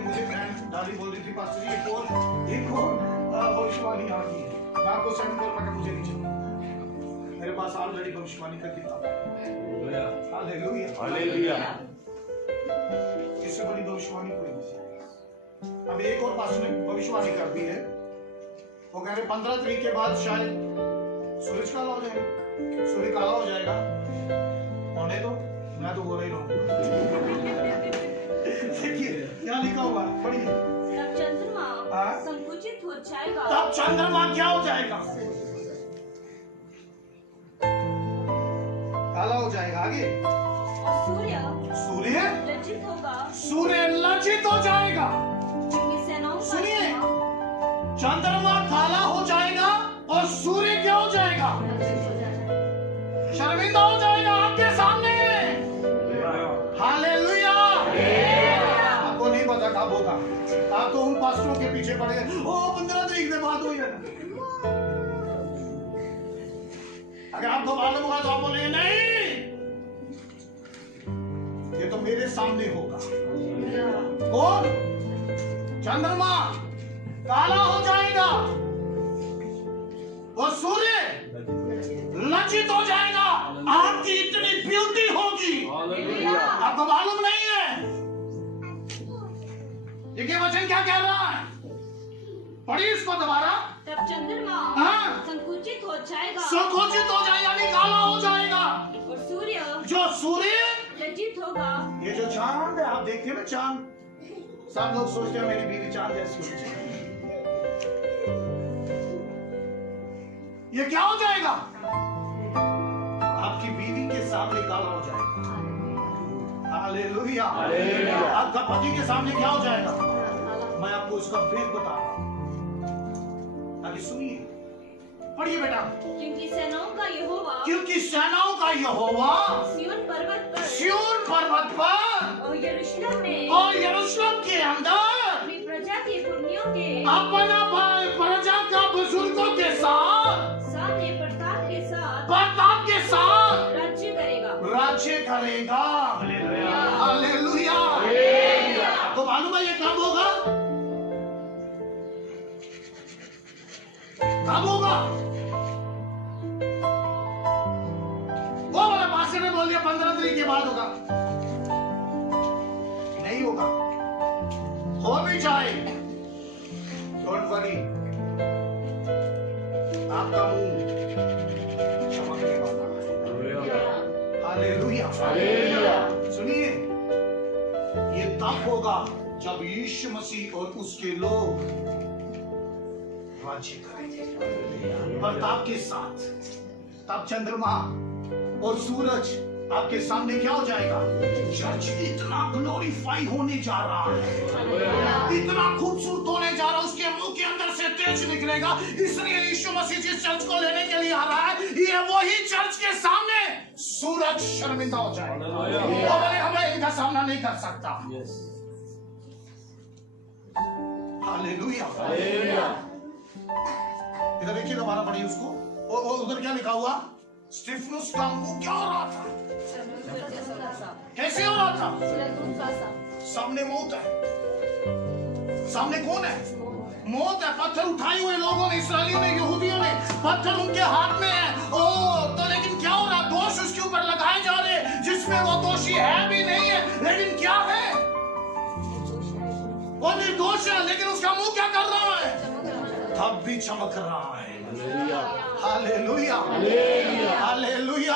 मुझे बहन डाली बोल रही थी, पास्टर जी एक और भविष्यवाणी आ गई है। मैं आपको सेंड कर पाकर मुझे नहीं चाहिए, मेरे पास ऑलरेडी भविष्यवाणी का किताब है। Hallelujah hallelujah. इससे बड़ी भविष्यवाणी कोई नहीं। अब एक और पास्टर ने भविष्यवाणी कर दी है, वो कह रहे 15 तारीख के बाद शायद सूरज काला हो जाएगा, सूर्य काला हो जाएगा। होने दो, मैं तो बोल ही रहा हूँ। देखिए क्या लिखा हुआ है, पढ़िए। तब चंद्रमा संकुचित हो जाएगा। तब चंद्रमा क्या हो जाएगा? काला हो जाएगा। आगे और सूर्य लज्जित होगा। सूर्य लज्जित हो जाएगा। सुनिए, चंद्रमा काला हो जाएगा और सूर्य क्या हो जाएगा? शर्मिंदा हो जाएगा आपके सामने। हालेलुया। आपको नहीं पता कब होगा, आप तो उन पास्टरों के पीछे पड़ गए, ओ 15 तारीख में बात हुई है। अगर आपको मालूम होगा तो आप बोलेंगे नहीं, ये तो मेरे सामने होगा। और चंद्रमा काला हो जाएगा और सूर्य लज्जित हो जाएगा। आपकी इतनी ब्यूटी होगी, आपको मालूम नहीं है। ये वचन क्या कह रहा है? पढ़िए इसको दोबारा। तब चंद्रमा संकुचित हो जाएगा। संकुचित हो जाएगा, यानी काला हो जाएगा। और सूर्य लज्जित होगा। ये जो चांद है, आप देखते हैं ना चांद, सब लोग सोचते हैं मेरी बीवी चांद जैसी होनी चाहिए। ये क्या हो जाएगा? आपकी बीवी के सामने काला हो जाएगा। हालेलुया। आपका पति के सामने क्या हो जाएगा? मैं आपको इसका भेद बता रहा हूं। आगे सुनिए, पढ़िए बेटा। क्योंकि सेनाओं का यहोवा सिय्योन पर्वत पर और यरूशलेम के अंदर अपनी प्रजा के पुरनियों के अपना प्रजा का बुजुर्गों के सामने प्रताप के साथ राज्य करेगा। हालेलुया। आपको मालूम है ये कब होगा? कब होगा? वो वाला पास्टर ने बोल दिया 15 तारीख के बाद होगा। नहीं होगा, हो भी जाए, डोंट वरी, आपका मुंह चमकने वाला है। हालेलुया। सुनिए, ये तब होगा जब यीशु मसीह और उसके लोग राज्य करेंगे प्रताप के साथ। तब चंद्रमा और सूरज आपके सामने क्या हो जाएगा? चर्च इतना ग्लोरीफाई होने जा रहा है, इतना खूबसूरत होने जा रहा है, उसके मुंह के अंदर से तेज निकलेगा। इसलिए यीशु मसीह जिस चर्च को लेने के लिए आ रहा है, ये वही चर्च के सामने सूरज शर्मिंदा हो जाएगा और हमें इनका सामना नहीं कर सकता। हालेलुया। इधर देखिए, दोबारा पढ़िए उसको। उधर क्या लिखा हुआ? स्टीफनुस का मुंह क्या हो रहा था? कैसे हो रहा था? सामने मौत है। सामने कौन है? मौत है। पत्थर उठाए हुए लोगों ने, इस्राएलियों ने, यहूदियों ने, पत्थर उनके हाथ में है। तो लेकिन क्या हो रहा? दोष उसके ऊपर लगाए जा रहे जिसमें वो दोषी है भी नहीं है। लेकिन क्या है? वो निर्दोष है, लेकिन उसका मुंह क्या कर रहा है? तब भी चमक रहा है। हालेलुया। हालेलुया।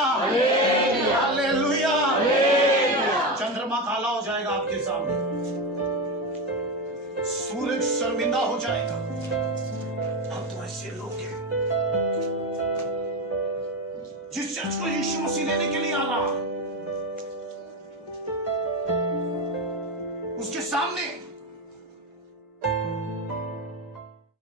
हालेलुया। चंद्रमा काला हो जाएगा आपके सामने, सूरज शर्मिंदा हो जाएगा। अब तो ऐसे लोग हैं जिस चर्च को यीशु मसीह लेने के लिए आ रहा है, उसके सामने